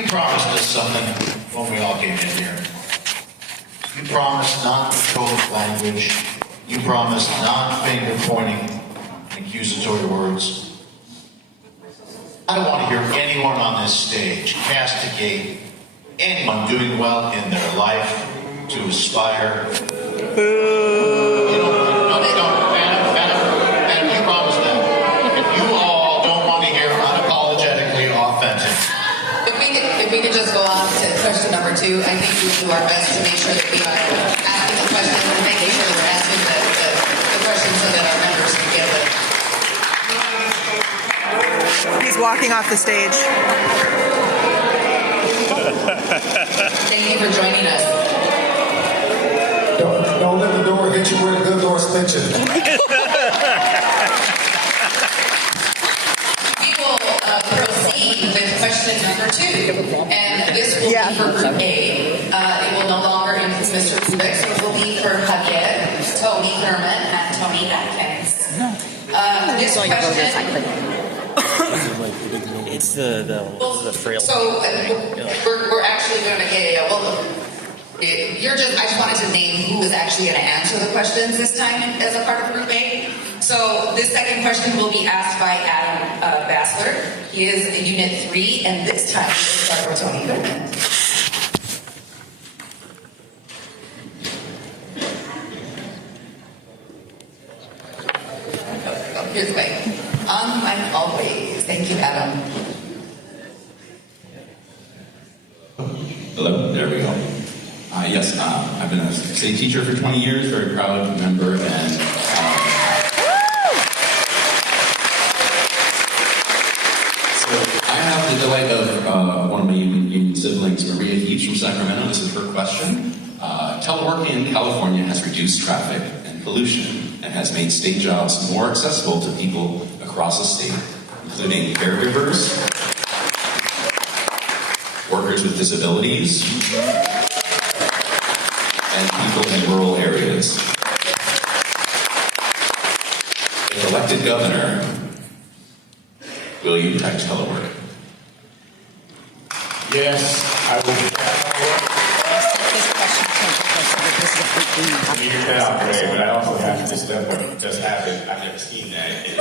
You promised us something when we all came in here. You promised non-controlled language. You promised non-finger pointing, accusatory words. I don't want to hear anyone on this stage castigate anyone doing well in their life to aspire. No, Madam, you promised that. If you all don't want to hear unapologetically authentic. If we could just go on to question number 2, I think we will do our best to make sure that we are asking the questions and making sure that we're answering the questions so that our members can get it. He's walking off the stage. Thank you for joining us. Don't let the door hit you where the good Lord split you. We will proceed with question number 2, and this will be for Group A. It will no longer include Mr. Kubik, so it will be for Javier, Tony Thurman, and Tony Atkins. This question. It's the frail. So we're actually going to I just wanted to name who was actually going to answer the questions this time as a part of Group A. So this second question will be asked by Adam Bassler. He is Unit 3, and this time we'll start with Tony Goodman. Here's the mic. On mic always. Thank you, Adam. Hello, there we go. Yes, I've been a state teacher for 20 years, very proud member, and so I have the delight of one of my union siblings, Maria Heaps from Sacramento. This is her question. Teleworking in California has reduced traffic and pollution and has made state jobs more accessible to people across the state, including caregivers, workers with disabilities, and people in rural areas. If elected governor, will you protect telework? Yes, I will. I mean, you're down, Ray, but I also have to just step what just happened. I've never seen that. And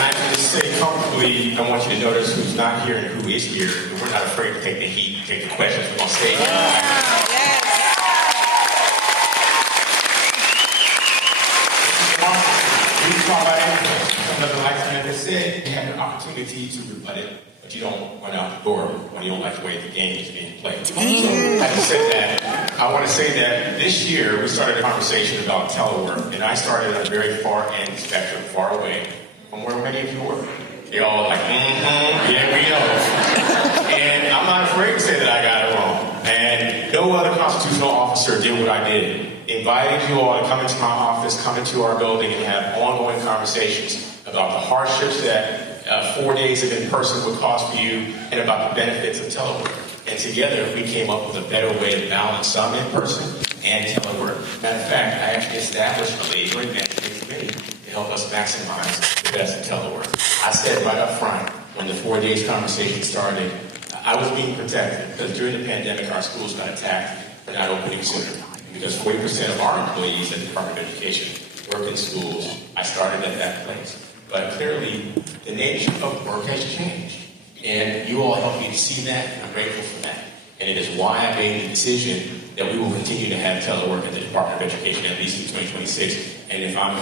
I can just say comfortably, I want you to notice who's not here and who is here. And we're not afraid to take the heat, take the questions from on stage. Like I said, you have an opportunity to rebut it, but you don't run out the door when you don't like the way the game is being played. So, having said that, I want to say that this year we started a conversation about telework, and I started at a very far end spectrum, far away from where many of you were. They all like, yeah, we know. And I'm not afraid to say that I got it wrong. And no other constitutional officer did what I did. Invited you all to come into my office, come into our building, and have ongoing conversations about the hardships that 4 days of in-person would cause for you, and about the benefits of telework. And together, we came up with a better way to balance some in-person and telework. Matter of fact, I actually established a labor and management committee to help us maximize the best of telework. I said right up front, when the 4 days conversation started, I was being protected, because during the pandemic, our schools got attacked for not opening sooner. Because 40% of our employees at the Department of Education work in schools. I started at that place. But clearly, the nature of work has changed. And you all helped me to see that, and I'm grateful for that. And it is why I made the decision that we will continue to have telework at the Department of Education at least in 2026. And if I'm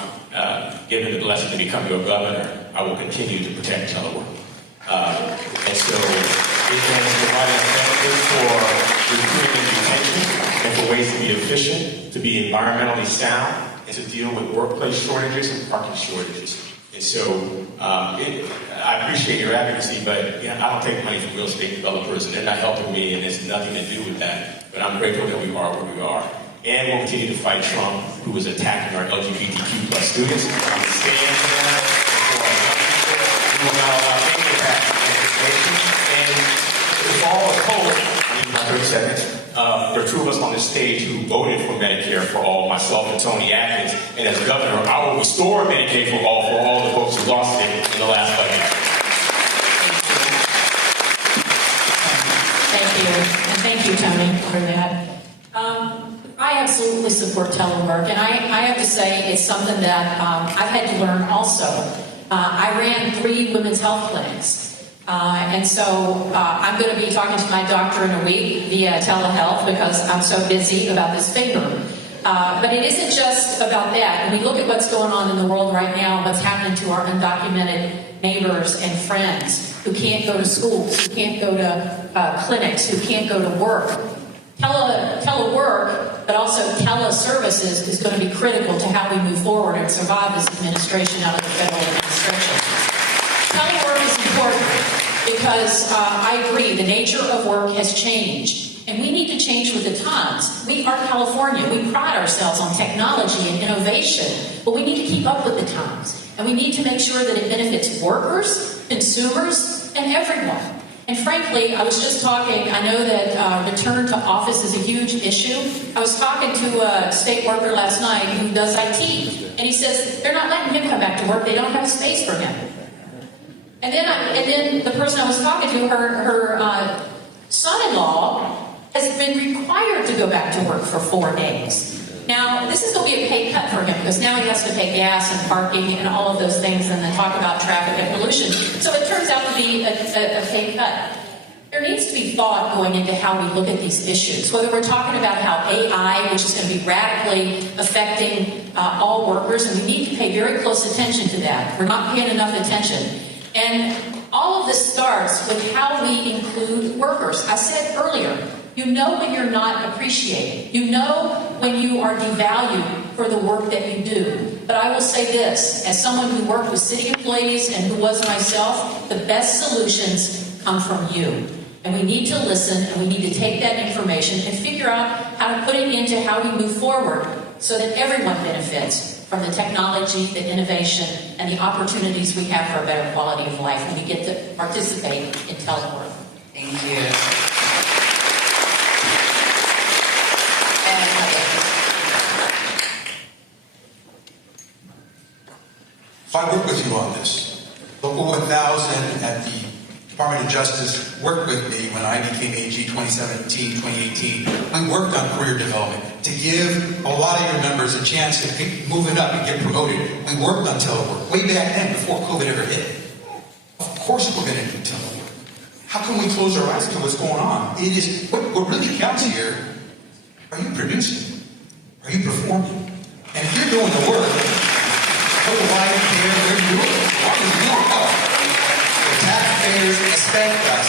given the blessing to become your governor, I will continue to protect telework. And so it has provided benefits for recruiting and retention, and for ways to be efficient, to be environmentally sound, and to deal with workplace shortages and parking shortages. And so I appreciate your advocacy, but I don't take money from real estate developers, and they're not helping me, and there's nothing to do with that. But I'm grateful that we are where we are. And we'll continue to fight Trump, who is attacking our LGBTQ plus students. I'm standing there for our young people. We will not allow any impact on legislation. And it's all opposed. I need my 30 seconds. There are two of us on this stage who voted for Medicare for all, myself and Tony Atkins. And as governor, I will restore Medicaid for all the folks who lost it in the last budget. Tony, for that. I absolutely support telework, and I have to say it's something that I've had to learn also. I ran 3 women's health clinics, and so I'm going to be talking to my doctor in a week via telehealth because I'm so busy about this favor. But it isn't just about that. When we look at what's going on in the world right now, what's happening to our undocumented neighbors and friends who can't go to schools, who can't go to clinics, who can't go to work. Telework, but also teleservices is going to be critical to how we move forward and survive this administration out of the federal administration. Telework is important because I agree, the nature of work has changed. And we need to change with the times. We are California. We pride ourselves on technology and innovation, but we need to keep up with the times. And we need to make sure that it benefits workers, consumers, and everyone. And frankly, I was just talking, I know that return to office is a huge issue. I was talking to a state worker last night who does IT, and he says they're not letting him come back to work. They don't have space for him. And then the person I was talking to, her son-in-law has been required to go back to work for 4 days. Now, this is going to be a pay cut for him because now he has to pay gas and parking and all of those things and then talk about traffic and pollution. So it turns out to be a pay cut. There needs to be thought going into how we look at these issues, whether we're talking about how AI, which is going to be radically affecting all workers, and we need to pay very close attention to that. We're not paying enough attention. And all of this starts with how we include workers. I said earlier, you know when you're not appreciated. You know when you are devalued for the work that you do. But I will say this, as someone who worked with city employees and who was myself, the best solutions come from you. And we need to listen, and we need to take that information and figure out how to put it into how we move forward so that everyone benefits from the technology, the innovation, and the opportunities we have for a better quality of life when we get to participate in telework. Thank you. So I work with you on this. Local 1000 at the Department of Justice worked with me when I became AG 2017, 2018. We worked on career development to give a lot of your members a chance to keep moving up and get promoted. We worked on telework way back then before COVID ever hit. Of course we're going to do telework. How can we close our eyes to what's going on? It is what really counts here. Are you producing? Are you performing? And if you're doing the work, what do I care where you do it? Why do you help? The taxpayers expect us.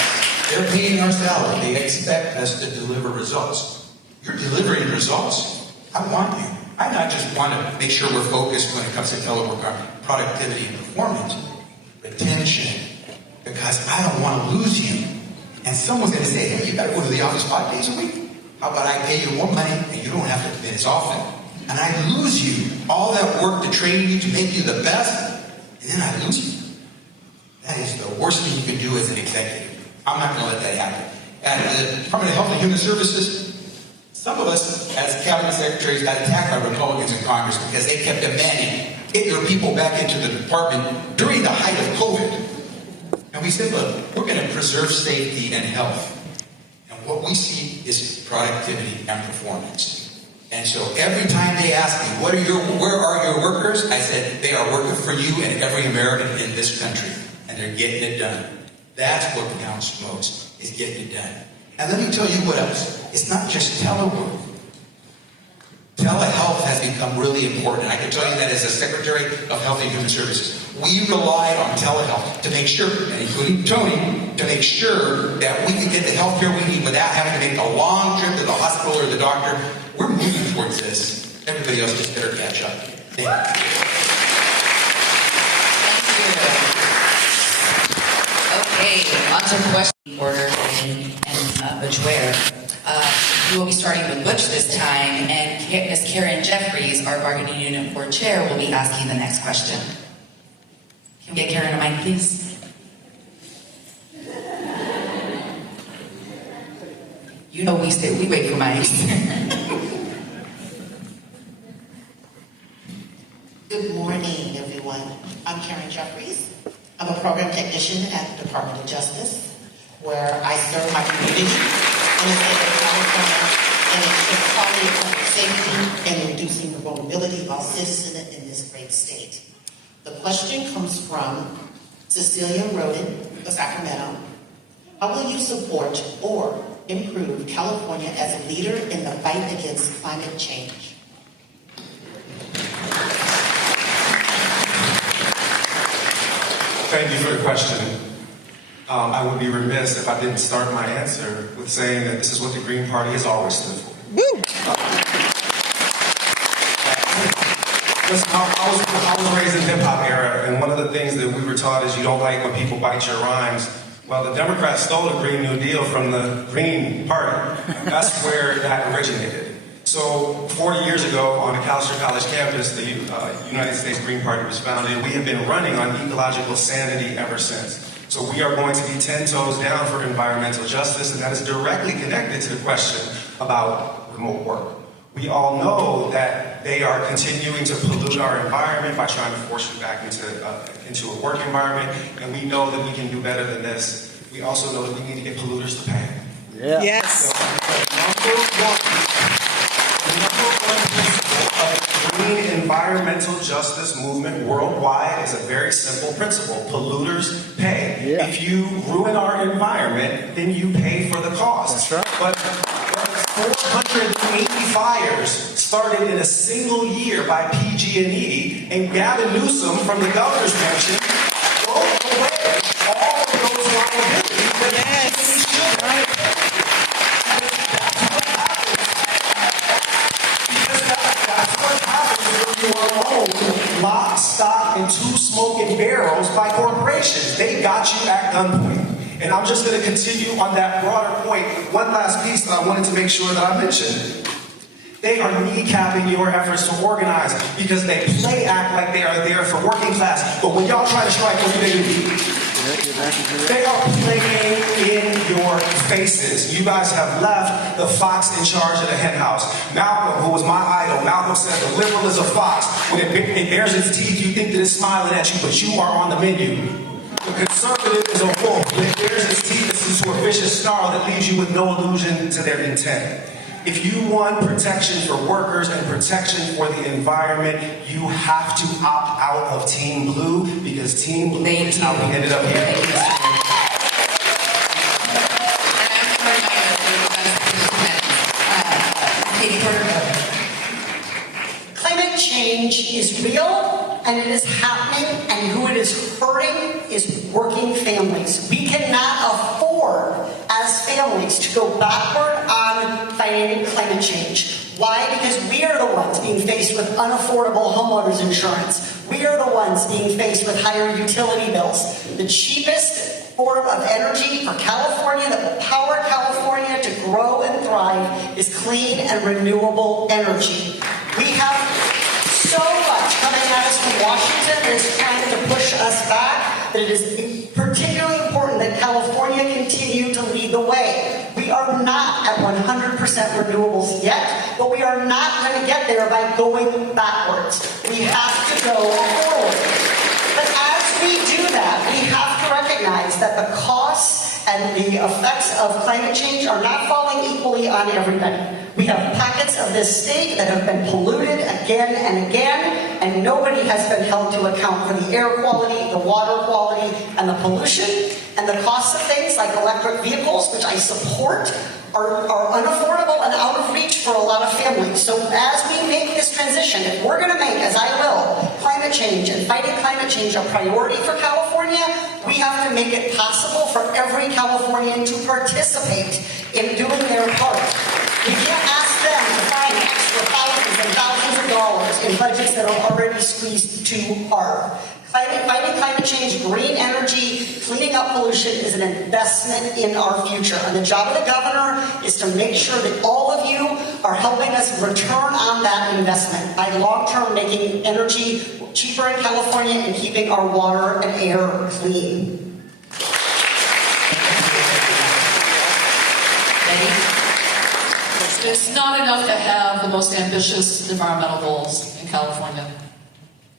They're paying our salary. They expect us to deliver results. You're delivering results. I want you. I not just want to make sure we're focused when it comes to telework on productivity and performance, retention, because I don't want to lose you. And someone's going to say, hey, you got to go to the office 5 days a week. How about I pay you more money and you don't have to come in as often? And I lose you. All that work to train you, to make you the best, and then I lose you. That is the worst thing you can do as an executive. I'm not going to let that happen. At the Department of Health and Human Services, some of us as cabinet secretaries got attacked by Republicans in Congress because they kept demanding, get your people back into the department during the height of COVID. And we said, look, we're going to preserve safety and health. And what we see is productivity and performance. And so every time they ask me, where are your workers? I said, they are working for you and every American in this country. And they're getting it done. That's what counts most, is getting it done. And let me tell you what else. It's not just telework. Telehealth has become really important. I can tell you that as a Secretary of Health and Human Services. We relied on telehealth to make sure, and including Tony, to make sure that we could get the health care we need without having to make a long trip to the hospital or the doctor. We're moving towards this. Everybody else just better catch up. Thank you. Okay, on to question order and Butch Ware. We will be starting with Butch this time, and Ms. Karen Jeffries, our bargaining unit board chair, will be asking the next question. Can we get Karen a mic, please? You know we wait for mics. Good morning, everyone. I'm Karen Jeffries. I'm a program technician at the Department of Justice, where I serve my community in the state of California. safety and reducing the vulnerability of all citizens in this great state. The question comes from Cecilia Roden of Sacramento. How will you support or improve California as a leader in the fight against climate change? Thank you for the question. I would be remiss if I didn't start my answer with saying that this is what the Green Party has always stood for. Listen, I was raised in hip-hop era, and one of the things that we were taught is you don't like when people bite your rhymes. Well, the Democrats stole the Green New Deal from the Green Party. That's where that originated. So 40 years ago on the Calster College campus, the United States Green Party was founded. We have been running on ecological sanity ever since. So we are going to be 10 toes down for environmental justice, and that is directly connected to the question about remote work. We all know that they are continuing to pollute our environment by trying to force you back into a work environment, and we know that we can do better than this. We also know that we need to get polluters to pay. Yeah. Yes. So, the number one principle of the green environmental justice movement worldwide is a very simple principle. Polluters pay. Yeah. If you ruin our environment, then you pay for the cost. That's right. But 480 fires started in a single year by PG&E, and Gavin Newsom from the governor's mansion wrote away all of those liabilities that PG&E should have. That's what happens when you are owned lock, stock, and two smoking barrels by corporations. They got you at gunpoint. And I'm just going to continue on that broader point. One last piece that I wanted to make sure that I mentioned. They are kneecapping your efforts to organize because they play act like they are there for working class. But when y'all try to strike, what do they do? They are playing in your faces. You guys have left the fox in charge of the hen house. Malcolm, who was my idol, Malcolm said the liberal is a fox. When it bares its teeth, you think that it's smiling at you, but you are on the menu. The conservative is a wolf that bares its teeth into a vicious snarl that leaves you with no illusion to their intent. If you want protection for workers and protection for the environment, you have to opt out of Team Blue because Team Blue is how we ended up here. Climate change is real, and it is happening, and who it is hurting is working families. We cannot afford, as families, to go backward on fighting climate change. Why? Because we are the ones being faced with unaffordable homeowners insurance. We are the ones being faced with higher utility bills. The cheapest form of energy for California that will power California to grow and thrive is clean and renewable energy. We have so much coming at us from Washington that is trying to push us back, that it is particularly important that California continue to lead the way. We are not at 100% renewables yet, but we are not going to get there by going backwards. We have to go forward. But as we do that, we have to recognize that the costs and the effects of climate change are not falling equally on everybody. We have pockets of this state that have been polluted again and again, and nobody has been held to account for the air quality, the water quality, and the pollution. And the costs of things like electric vehicles, which I support, are unaffordable and out of reach for a lot of families. So as we make this transition, if we're going to make, as I will, climate change and fighting climate change a priority for California, we have to make it possible for every Californian to participate in doing their part. We can't ask them to find extra thousands and thousands of dollars in budgets that are already squeezed too hard. Fighting climate change, green energy, cleaning up pollution is an investment in our future. And the job of the governor is to make sure that all of you are helping us return on that investment by long-term making energy cheaper in California and keeping our water and air clean. It's not enough to have the most ambitious environmental goals in California.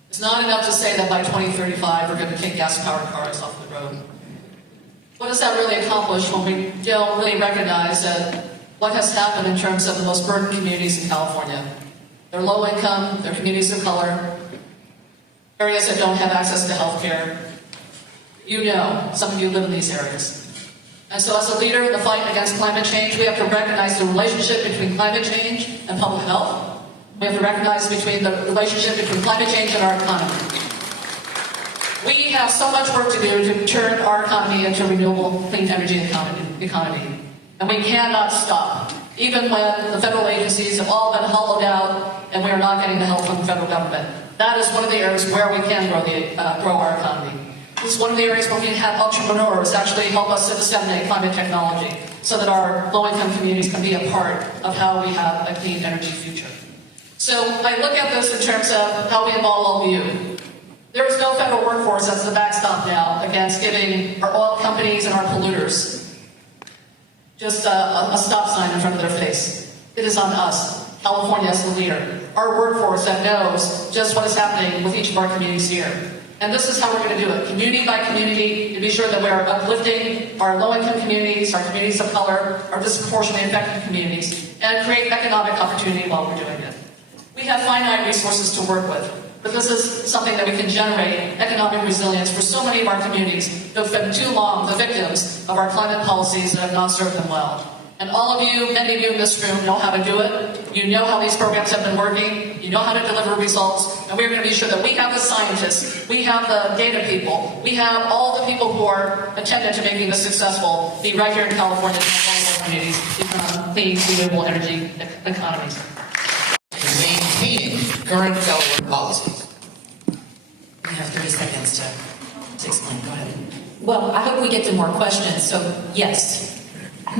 It's not enough to say that by 2035 we're going to kick gas-powered cars off the road. What does that really accomplish when we don't really recognize that what has happened in terms of the most burdened communities in California. They're low income, they're communities of color, areas that don't have access to health care. You know, some of you live in these areas. And so as a leader in the fight against climate change, we have to recognize the relationship between climate change and public health. We have to recognize between the relationship between climate change and our economy. We have so much work to do to turn our economy into a renewable, clean energy economy. And we cannot stop, even when the federal agencies have all been hollowed out and we are not getting the help from the federal government. That is one of the areas where we can grow our economy. This is one of the areas where we have entrepreneurs actually help us to disseminate climate technology so that our low-income communities can be a part of how we have a clean energy future. So I look at this in terms of how we involve all of you. There is no federal workforce that's the backstop now against giving our oil companies and our polluters just a stop sign in front of their face. It is on us, California as the leader, our workforce that knows just what is happening with each of our communities here. And this is how we're going to do it, community by community, to be sure that we are uplifting our low-income communities, our communities of color, our disproportionately affected communities, and create economic opportunity while we're doing it. We have finite resources to work with, but this is something that we can generate economic resilience for so many of our communities who have been too long the victims of our climate policies that have not served them well. And all of you, many of you in this room, know how to do it. You know how these programs have been working. You know how to deliver results. And we're going to be sure that we have the scientists, we have the data people, we have all the people who are attendant to making this successful be right here in California to help all of our communities become clean, renewable energy economies. Maintaining current Delaware policies. You have 30 seconds to explain. Go ahead. Well, I hope we get to more questions, so yes. I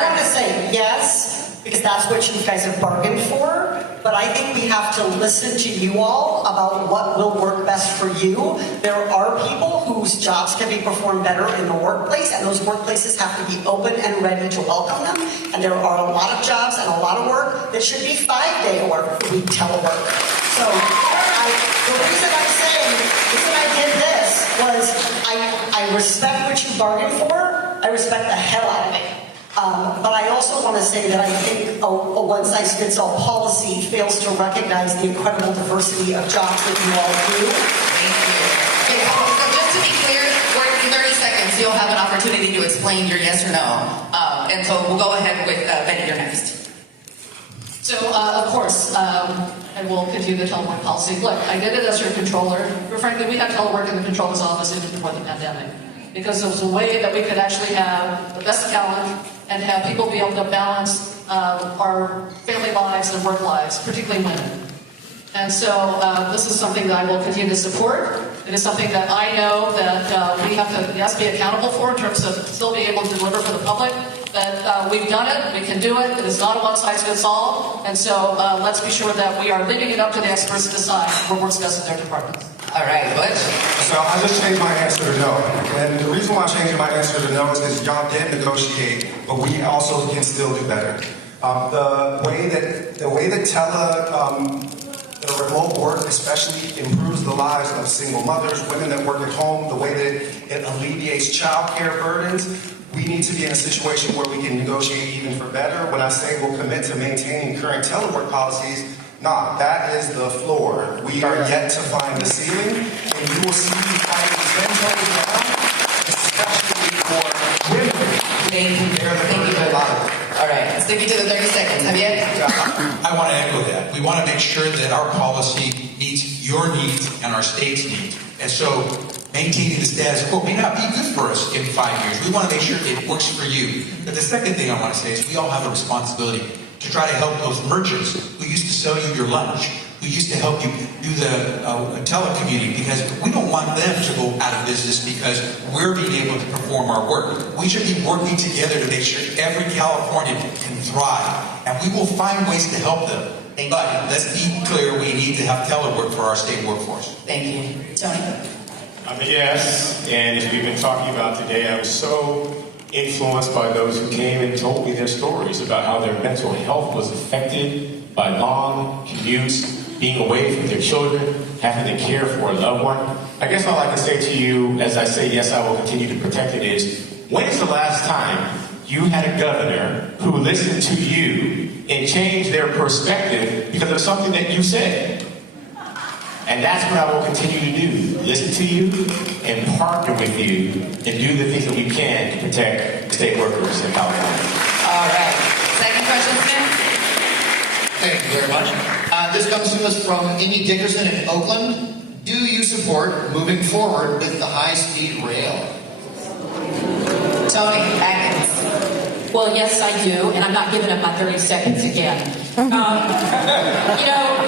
want to say yes, because that's what you guys have bargained for, but I think we have to listen to you all about what will work best for you. There are people whose jobs can be performed better in the workplace, and those workplaces have to be open and ready to welcome them. And there are a lot of jobs and a lot of work that should be 5-day week telework. So the reason I'm saying, the reason I did this was I respect what you bargained for. I respect the hell out of it. But I also want to say that I think a one-size-fits-all policy fails to recognize the incredible diversity of jobs that you all do. Thank you. Okay, so just to be clear, we're in 30 seconds. You'll have an opportunity to explain your yes or no. And so we'll go ahead with Betty, you're next. So, of course, I will continue the telework policy. Look, I did it as your controller. But frankly, we had telework in the controller's office even before the pandemic, because it was a way that we could actually have the best talent and have people be able to balance our family lives and work lives, particularly women. And so this is something that I will continue to support. It is something that I know that we have to, yes, be accountable for in terms of still being able to deliver for the public. But we've done it, we can do it. It is not a one-size-fits-all. And so let's be sure that we are leaving it up to the experts to decide what works best in their departments. All right, Butch. So I just changed my answer to no. And the reason why I'm changing my answer to no is because y'all did negotiate, but we also can still do better. The way that the remote work especially improves the lives of single mothers, women that work at home, the way that it alleviates child care burdens, we need to be in a situation where we can negotiate even for better. When I say we'll commit to maintaining current telework policies, nah, that is the floor. We are yet to find the ceiling, and you will see items then going down, especially for women. Thank you. All right, sticking to the 30 seconds. Javier? I want to echo that. We want to make sure that our policy meets your needs and our state's needs. And so maintaining the status quo may not be good for us in 5 years. We want to make sure it works for you. But the second thing I want to say is we all have a responsibility to try to help those merchants who used to sell you your lunch, who used to help you do the telecommuting, because we don't want them to go out of business because we're being able to perform our work. We should be working together to make sure every Californian can thrive, and we will find ways to help them. But let's be clear, we need to have telework for our state workforce. Thank you. Tony? I'm a yes, and as we've been talking about today, I was so influenced by those who came and told me their stories about how their mental health was affected by long commutes, being away from their children, having to care for a loved one. I guess all I can say to you, as I say, yes, I will continue to protect it, is when is the last time you had a governor who listened to you and changed their perspective because of something that you said? And that's what I will continue to do. Listen to you and partner with you and do the things that we can to protect state workers in California. All right. Second question, Smith? Thank you very much. This comes to us from Amy Dickerson in Oakland. Do you support moving forward with the high-speed rail? Tony Atkins. Well, yes, I do, and I'm not giving up my 30 seconds again.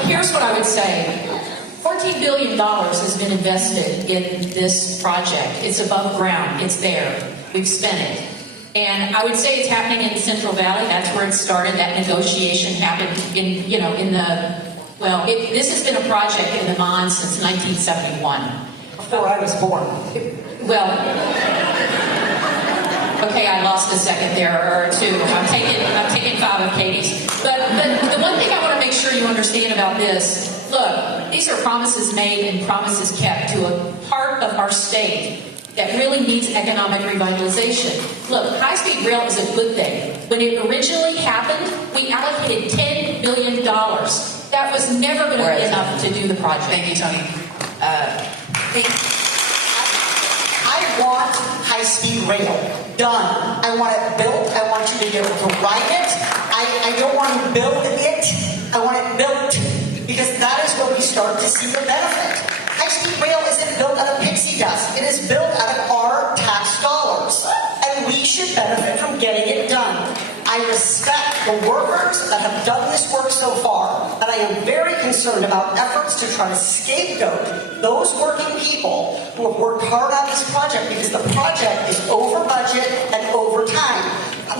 Here's what I would say. $14 billion has been invested in this project. It's above ground. It's there. We've spent it. And I would say it's happening in Central Valley. That's where it started. That negotiation happened this has been a project in the mines since 1971. Before I was born. Well, okay, I lost a second there, or two. I'm taking 5 of Katie's. But the one thing I want to make sure you understand about this, look, these are promises made and promises kept to a part of our state that really needs economic revitalization. Look, high-speed rail is a good thing. When it originally happened, we allocated $10 billion. That was never going to be enough to do the project. Thank you, Tony. I want high-speed rail done. I want it built. I want you to be able to ride it. I don't want to build it. I want it built, because that is where we start to see the benefit. High-speed rail isn't built out of pixie dust. It is built out of our tax dollars, and we should benefit from getting it done. I respect the workers that have done this work so far, and I am very concerned about efforts to try to scapegoat those working people who have worked hard on this project, because the project is over budget and over time.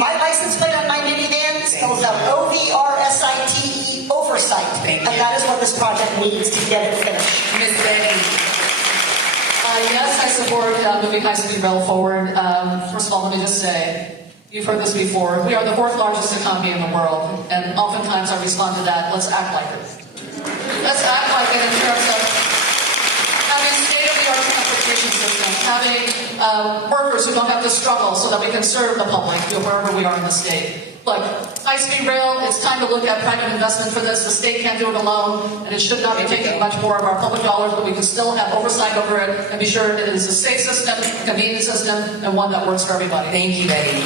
My license plate on my minivan spells out OVRSITE, oversight. And that is what this project needs to get it finished. Ms. Betty. Yes, I support moving high-speed rail forward. First of all, let me just say, you've heard this before, we are the 4th largest economy in the world, and oftentimes I respond to that, let's act like it. Let's act like it in terms of having state-of-the-art transportation system, having workers who don't have to struggle so that we can serve the public wherever we are in the state. Look, high-speed rail, it's time to look at private investment for this. The state can't do it alone, and it should not be taking much more of our public dollars, but we can still have oversight over it and be sure it is a safe system, a convenient system, and one that works for everybody. Thank you, Betty.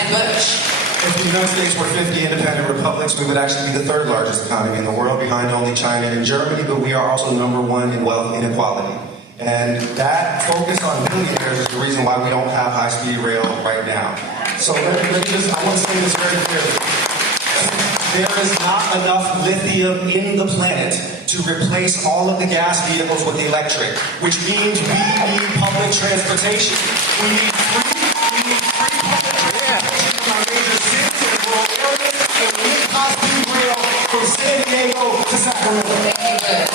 And Butch. If the United States were 50 independent republics, we would actually be the 3rd largest economy in the world, behind only China and Germany, but we are also number 1 in wealth inequality. And that focus on billionaires is the reason why we don't have high-speed rail right now. So I want to say this very clearly. There is not enough lithium in the planet to replace all of the gas vehicles with electric, which means we need public transportation. We need free public transportation in our major cities and rural areas, and we need high-speed rail from San Diego to Sacramento. Thank you, Butch.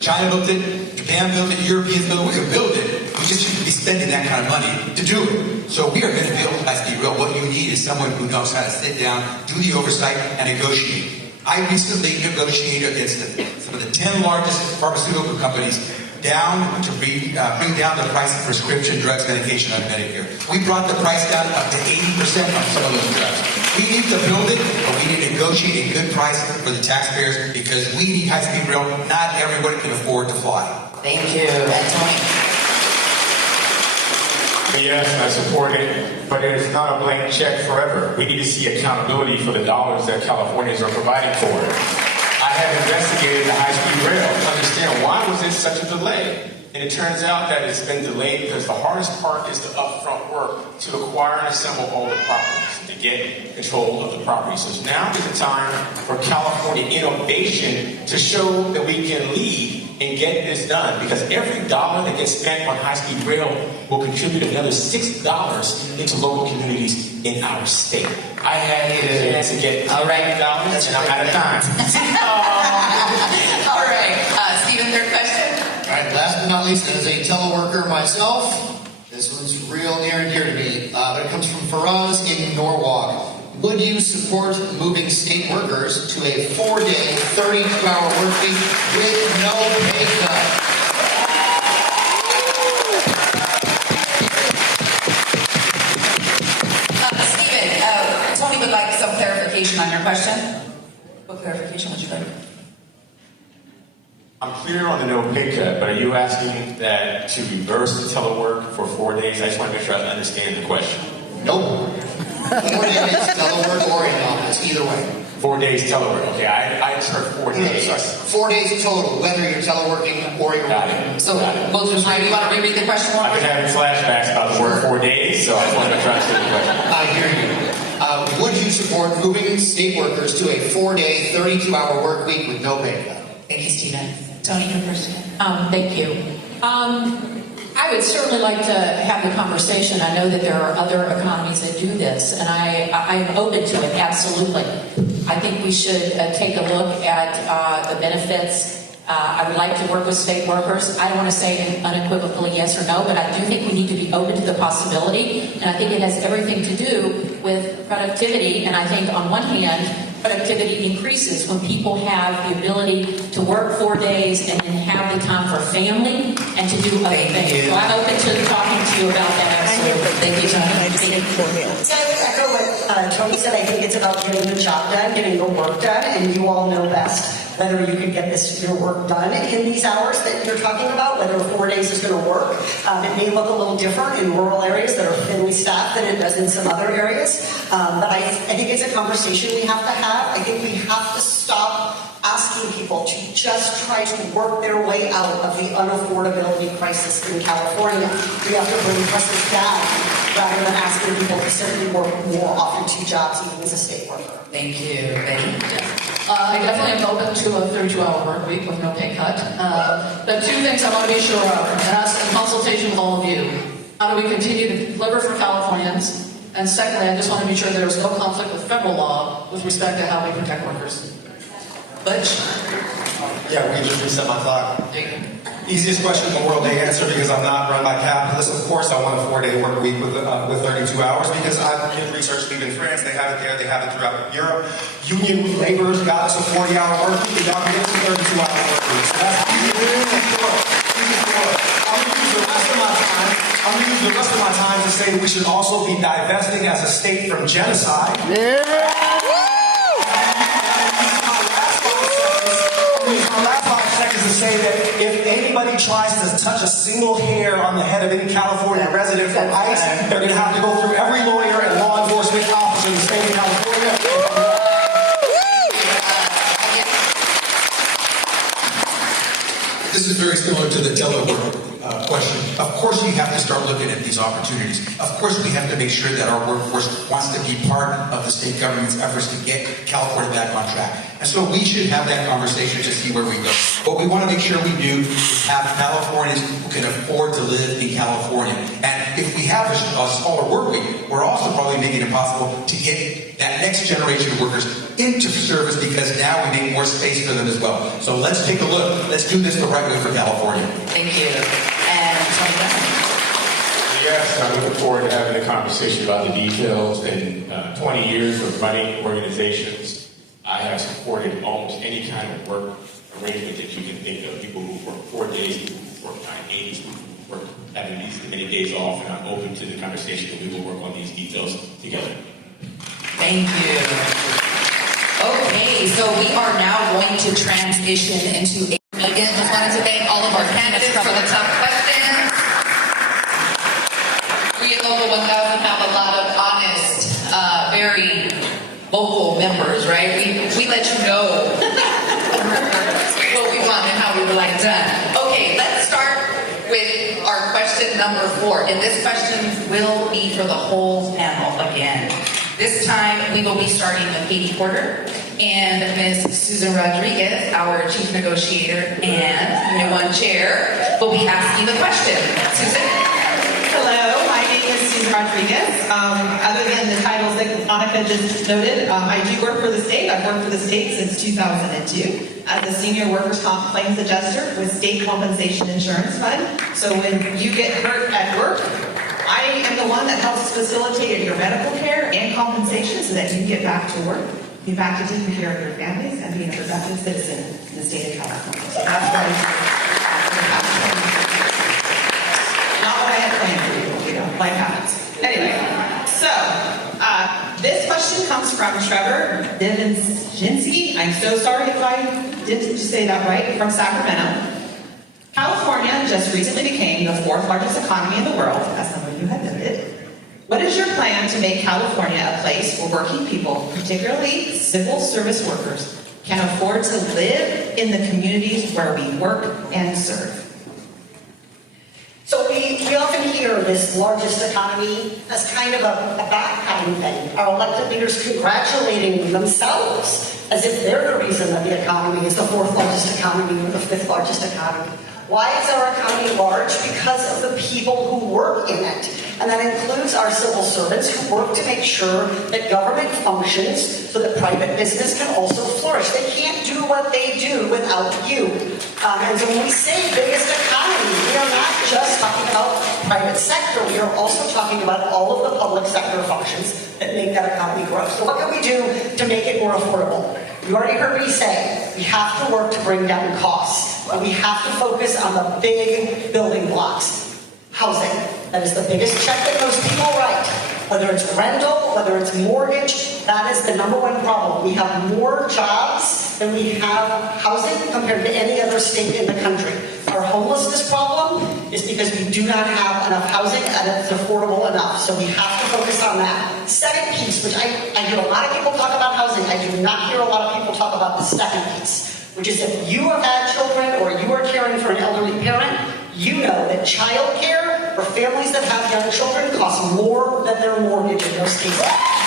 China built it, Japan built it, Europeans built it, we can build it. We just shouldn't be spending that kind of money to do it. So we are going to build high-speed rail. What you need is someone who knows how to sit down, do the oversight, and negotiate. I recently negotiated against some of the 10 largest pharmaceutical companies to bring down the price of prescription drugs medication on Medicare. We brought the price down up to 80% on some of those drugs. We need to build it, but we need to negotiate a good price for the taxpayers, because we need high-speed rail. Not everybody can afford to fly. Thank you. And Tony. Yes, I support it, but it is not a blank check forever. We need to see accountability for the dollars that Californians are providing for it. I have investigated the high-speed rail to understand why was it such a delay. And it turns out that it's been delayed because the hardest part is the upfront work to acquire and assemble all the properties, to get control of the property. So now is the time for California innovation to show that we can lead and get this done, because every dollar that gets spent on high-speed rail will contribute another $6 into local communities in our state. I had a chance to get $2 million, and I'm out of time. All right. Stephen, third question. All right, last but not least, as a teleworker myself, this one's real real near and dear to me, but it comes from Faraz in Norwalk. Would you support moving state workers to a 4-day, 32-hour work week with no pay cut? Stephen, Tony would like some clarification on your question. What clarification would you like? I'm clear on the no pay cut, but are you asking that to reverse the telework for 4 days? I just want to make sure I understand the question. Nope. 4 days telework or in office, either way. 4 days telework. Okay, I just heard 4 days. 4 days total, whether you're teleworking or you're working. So, both of you, you want to reread the question one more I've been time? having flashbacks about the word 4 days, so I just wanted to try to answer the question. I hear you. Would you support moving state workers to a 4-day, 32-hour work week with no pay cut? Thank you, Stephen. Tony, you first. Thank you. I would certainly like to have the conversation. I know that there are other economies that do this, and I'm open to it, absolutely. I think we should take a look at the benefits. I would like to work with state workers. I don't want to say unequivocally yes or no, but I do think we need to be open to the possibility, and I think it has everything to do with productivity, and I think on one hand, productivity increases when people have the ability to work 4 days and then have the time for family and to do other things. So I'm open to talking to you about that. Absolutely. Thank you, Tony. So I would echo what Tony said. I think it's about getting the job done, getting the work done, and you all know best whether you can get your work done in these hours that you're talking about, whether 4 days is going to work. It may look a little different in rural areas that are thinly staffed than it does in some other areas. But I think it's a conversation we have to have. I think we have to stop asking people to just try to work their way out of the unaffordability crisis in California. We have to bring prices down rather than asking people to simply work more, often 2 jobs, even as a state worker. Thank you, Betty. I definitely am open to a 32-hour work week with no pay cut. The 2 things I want to be sure of, and that's in consultation with all of you. How do we continue to deliver for Californians? And secondly, I just want to be sure there's no conflict with federal law with respect to how we protect workers. Butch? Yeah, we just reset my clock. Easiest question in the world to answer because I'm not run by capitalists. Of course, I want a 4-day work week with 32 hours because I've been research leave in France. They have it there. They have it throughout Europe. Union laborers got us a 40-hour work week. And y'all get us a 32-hour work week. So that's easy to work. I'm going to use the rest of my time to say that we should also be divesting as a state from genocide. My last 5 seconds to say that if anybody tries to touch a single hair on the head of any California resident from ICE, they're going to have to go through every lawyer and law enforcement officer in the state of California. This is very similar to the telework question. Of course, we have to start looking at these opportunities. Of course, we have to make sure that our workforce wants to be part of the state government's efforts to get California back on track. And so we should have that conversation to see where we go. What we want to make sure we do is have Californians who can afford to live in California. And if we have a smaller work week, we're also probably making it possible to get that next generation of workers into service because now we make more space for them as well. So let's take a look. Let's do this the right way for California. Thank you. And Tony? Yes, I'm looking forward to having a conversation about the details. In 20 years of running organizations, I have supported almost any kind of work arrangement that you can think of. People who work 4 days, people who work 9 days, people who work having these many days off, and I'm open to the conversation and we will work on these details together. Thank you. Okay, so we are now going to transition into again, just wanted to thank all of our candidates for the tough questions. We at Local 1000 have a lot of honest, very vocal members, right? We let you know what we want and how we would like done. Okay, let's start with our question number 4. And this question will be for the whole panel again. This time, we will be starting with Katie Porter and Ms. Susan Rodriguez, our chief negotiator and new one chair, will be asking the question. Susan? Hello, my name is Susan Rodriguez. Other than the titles that Monica just noted, I do work for the state. I've worked for the state since 2002 as a senior workers' comp claims adjuster with State Compensation Insurance Fund. So when you get hurt at work, I am the one that helps facilitate your medical care and compensation so that you can get back to work, get back to taking care of your families, and being a productive citizen in the state of California. So that's what I do. Not what I had planned for you, life happens. Anyway, so this question comes from Trevor Divinsky. I'm so sorry if I didn't say that right, from Sacramento. California just recently became the 4th largest economy in the world, as some of you had noted. What is your plan to make California a place where working people, particularly civil service workers, can afford to live in the communities where we work and serve? So we often hear this largest economy as kind of a backpatting thing. Our elected leaders congratulating themselves as if they're the reason that the economy is the 4th largest economy or the 5th largest economy. Why is our economy large? Because of the people who work in it. And that includes our civil servants who work to make sure that government functions so that private business can also flourish. They can't do what they do without you. And so when we say biggest economy, we are not just talking about private sector. We are also talking about all of the public sector functions that make that economy grow. So what can we do to make it more affordable? You already heard me say, we have to work to bring down costs. And we have to focus on the big building blocks. Housing. That is the biggest check that most people write. Whether it's rental, whether it's mortgage, that is the #1 problem. We have more jobs than we have housing compared to any other state in the country. Our homelessness problem is because we do not have enough housing and it's affordable enough. So we have to focus on that. Second piece, which I hear a lot of people talk about housing. I do not hear a lot of people talk about the second piece, which is if you have had children or you are caring for an elderly parent, you know that child care for families that have young children costs more than their mortgage in most cases,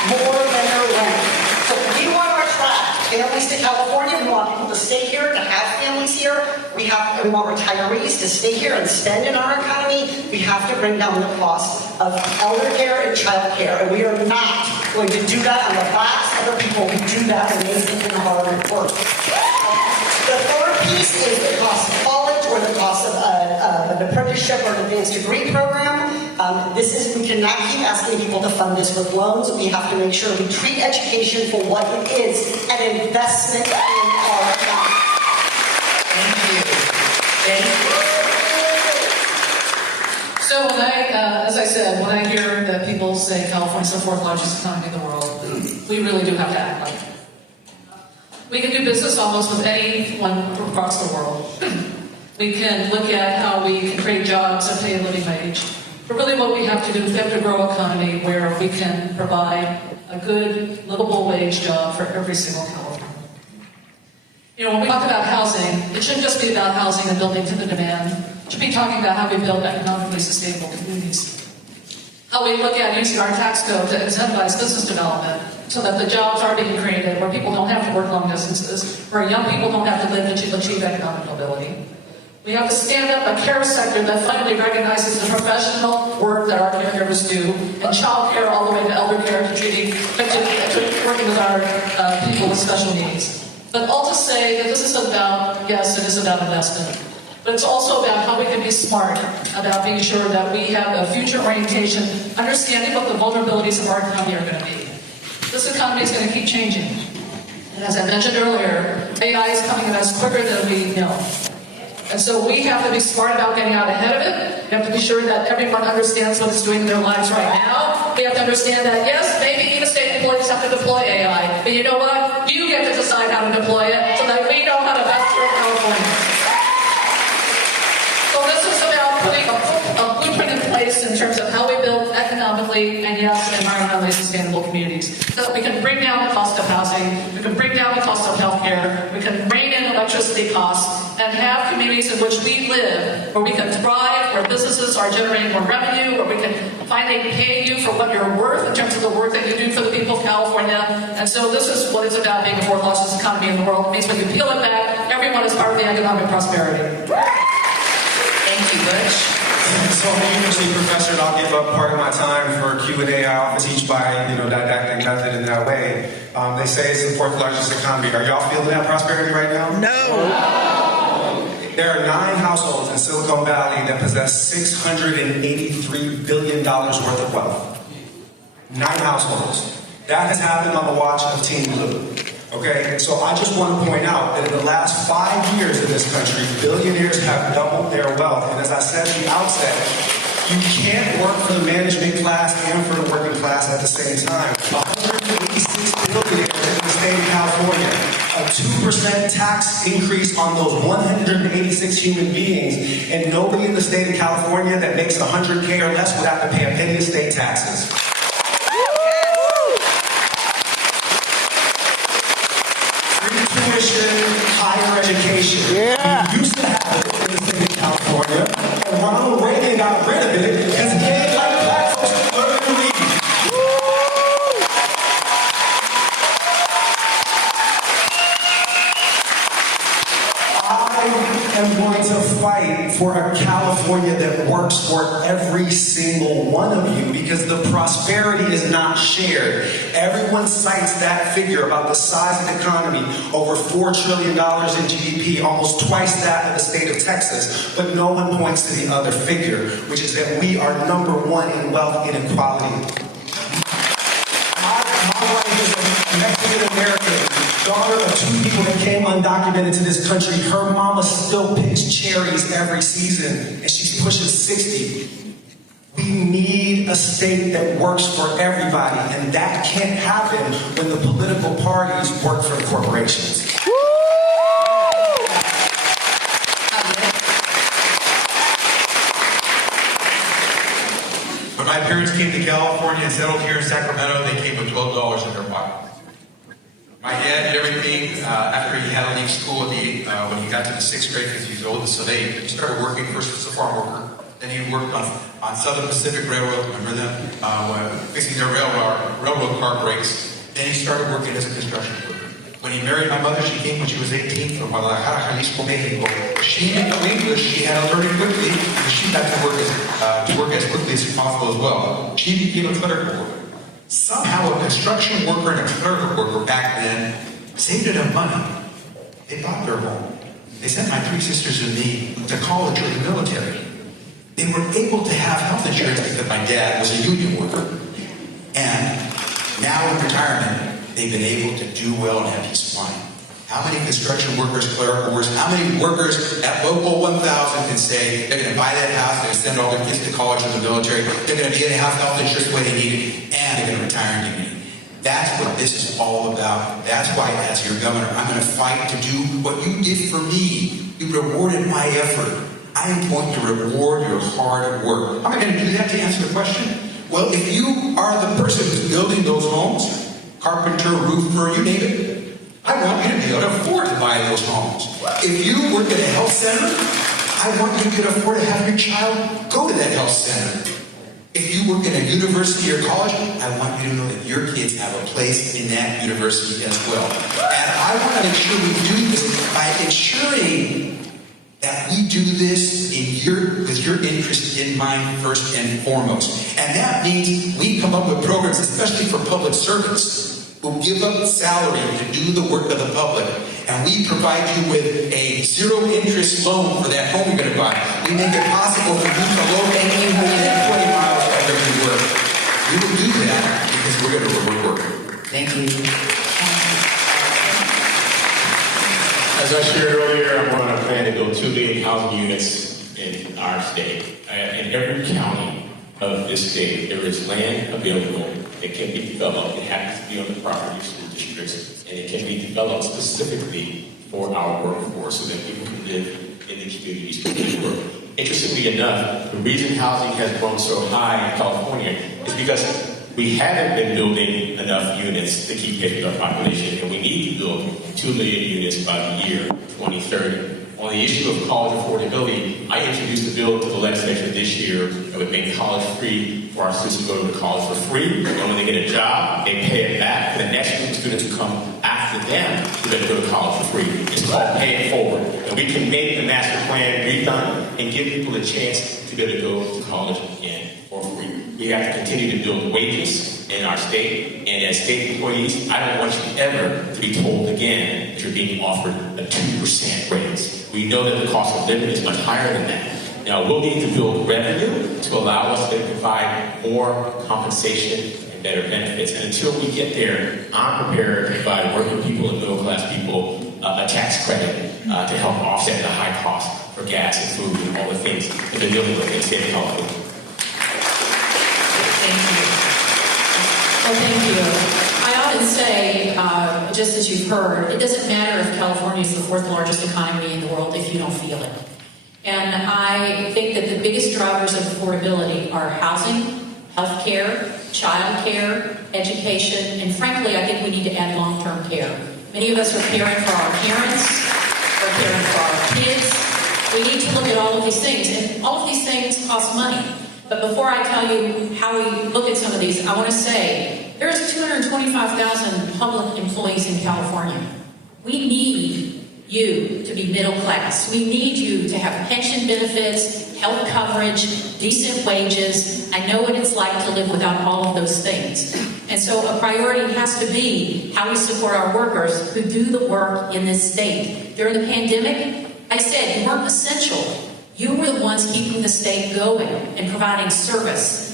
more than their rent. So we want to attract families to California. We want people to stay here, to have families here. We want retirees to stay here and spend in our economy. We have to bring down the cost of elder care and child care. And we are not going to do that on the backs of the people who do that amazing and hard work. The third piece is the cost of college or the cost of an apprenticeship or an advanced degree program. We cannot keep asking people to fund this with loans. We have to make sure we treat education for what it is, an investment in our economy. Thank you. Thank you. So when as I said, when I hear that people say California's the 4th largest economy in the world, we really do have to act like it. We can do business almost with anyone across the world. We can look at how we can create jobs and pay a living wage. But really what we have to do is we have to grow an economy where we can provide a good, livable wage job for every single Californian. When we talk about housing, it shouldn't just be about housing and building to the demand. It should be talking about how we build economically sustainable communities. How we look at using our tax code to incentivize business development so that the jobs are being created where people don't have to work long distances, where young people don't have to live to achieve economic mobility. We have to stand up a care sector that finally recognizes the professional work that our caregivers do, and child care all the way to elder care to working with our people with special needs. But all to say that this is about, yes, it is about investment. But it's also about how we can be smart about being sure that we have a future orientation, understanding what the vulnerabilities of our economy are going to be. This economy is going to keep changing. And as I mentioned earlier, AI is coming at us quicker than we know. And so we have to be smart about getting out ahead of it. We have to be sure that everyone understands what it's doing in their lives right now. We have to understand that, yes, maybe even state employees have to deploy AI. But you know what? You get to decide how to deploy it so that we know how to best serve California. So this is about putting a blueprint in place in terms of how we build economically and, yes, environmentally sustainable communities. So that we can bring down the cost of housing, we can bring down the cost of healthcare, we can rein in electricity costs, and have communities in which we live, where we can thrive, where businesses are generating more revenue, where we can finally pay you for what you're worth in terms of the work that you do for the people of California. And so this is what it's about being the 4th largest economy in the world. It means when you peel it back, everyone is part of the economic prosperity. Thank you, Butch. So I'm a university professor, and I'll give up part of my time for Q&A. I often teach by, didactic method in that way. They say it's the 4th largest economy. Are y'all feeling that prosperity right now? No. There are 9 households in Silicon Valley that possess $683 billion worth of wealth. 9 households. That has happened on the watch of Team Blue. Okay, so I just want to point out that in the last 5 years in this country, billionaires have doubled their wealth. And as I said at the outset, you can't work for the management class and for the working class at the same time. 186 billionaires in the state of California. A 2% tax increase on those 186 human beings, and nobody in the state of California that makes $100K or less would have to pay a penny of state taxes. Higher education. We used to have it in the state of California, and Ronald Reagan got rid of it because he didn't like black folks to learn to read. I am going to fight for a California that works for every single one of you, because the prosperity is not shared. Everyone cites that figure about the size of the economy, over $4 trillion in GDP, almost twice that of the state of Texas, but no one points to the other figure, which is that we are #1 in wealth inequality. My wife is a Mexican American, daughter of 2 people that came undocumented to this country. Her mama still picks cherries every season, and she's pushing 60. We need a state that works for everybody, and that can't happen when the political parties work for the corporations. When my parents came to California and settled here in Sacramento, they came with $12 in their pocket. My dad did everything after he had to leave school when he got to the 6th grade, because he was the oldest of 8. He started working first as a farm worker. Then he worked on Southern Pacific Railroad, remember them? Fixing their railroad car brakes. Then he started working as a construction worker. When he married my mother, she came when she was 18 from Guadalajara, Jalisco, Mexico. She didn't know English. She had to learn it quickly, and she got to work as quickly as possible as well. She became a clerical worker. Somehow a construction worker and a clerical worker back then saved enough money. They bought their home. They sent my 3 sisters and me to college or the military. They were able to have health insurance because my dad was a union worker. And now in retirement, they've been able to do well and have peace of mind. How many construction workers, clerical workers, how many workers at Local 1000 can say they're going to buy that house, they're going to send all their kids to college or the military, they're going to be able to have health insurance the way they need it, and they're going to retire in dignity? That's what this is all about. That's why, as your governor, I'm going to fight to do what you did for me. You rewarded my effort. I am going to reward your hard work. How am I going to do that to answer the question? Well, if you are the person who's building those homes, carpenter, roofer, you name it, I want you to be able to afford to buy those homes. If you work at a health center, I want you to be able to afford to have your child go to that health center. If you work in a university or college, I want you to know that your kids have a place in that university as well. And I want to make sure we do this by ensuring that we do this with your interest in mind first and foremost. And that means we come up with programs, especially for public servants, who give up salary to do the work of the public. And we provide you with a zero-interest loan for that home you're going to buy. We make it possible for you to load within 20 miles of where you work. We will do that because we're going to reward work. Thank you. As I shared earlier, I'm on a plan to build 2 million housing units in our state. In every county of this state, there is land available that can be developed. It happens to be on the property of school districts, and it can be developed specifically for our workforce so that people can live in the communities where they work. Interestingly enough, the reason housing has grown so high in California is because we haven't been building enough units to keep pace with our population, and we need to build 2 million units by the year 2030. On the issue of college affordability, I introduced a bill to the legislature this year that would make college free for our students to go to college for free, and when they get a job, they pay it back for the next group of students who come after them so they go to college for free. It's called Pay It Forward. And we can make the master plan redone and give people a chance to be able to go to college again for free. We have to continue to build wages in our state, and as state employees, I don't want you ever to be told again that you're being offered a 2% raise. We know that the cost of living is much higher than that. Now, we'll need to build revenue to allow us to provide more compensation and better benefits. And until we get there, I'm prepared to provide working people and middle-class people a tax credit to help offset the high cost for gas and food and all the things that they're dealing with in the state of California. Well, thank you. I often say, just as you've heard, it doesn't matter if California is the fourth largest economy in the world if you don't feel it. And I think that the biggest drivers of affordability are housing, healthcare, childcare, education, and frankly, I think we need to add long-term care. Many of us are caring for our parents, we're caring for our kids. We need to look at all of these things, and all of these things cost money. But before I tell you how we look at some of these, I want to say there's 225,000 public employees in California. We need you to be middle class. We need you to have pension benefits, health coverage, decent wages. I know what it's like to live without all of those things. And so a priority has to be how we support our workers who do the work in this state. During the pandemic, I said you weren't essential. You were the ones keeping the state going and providing service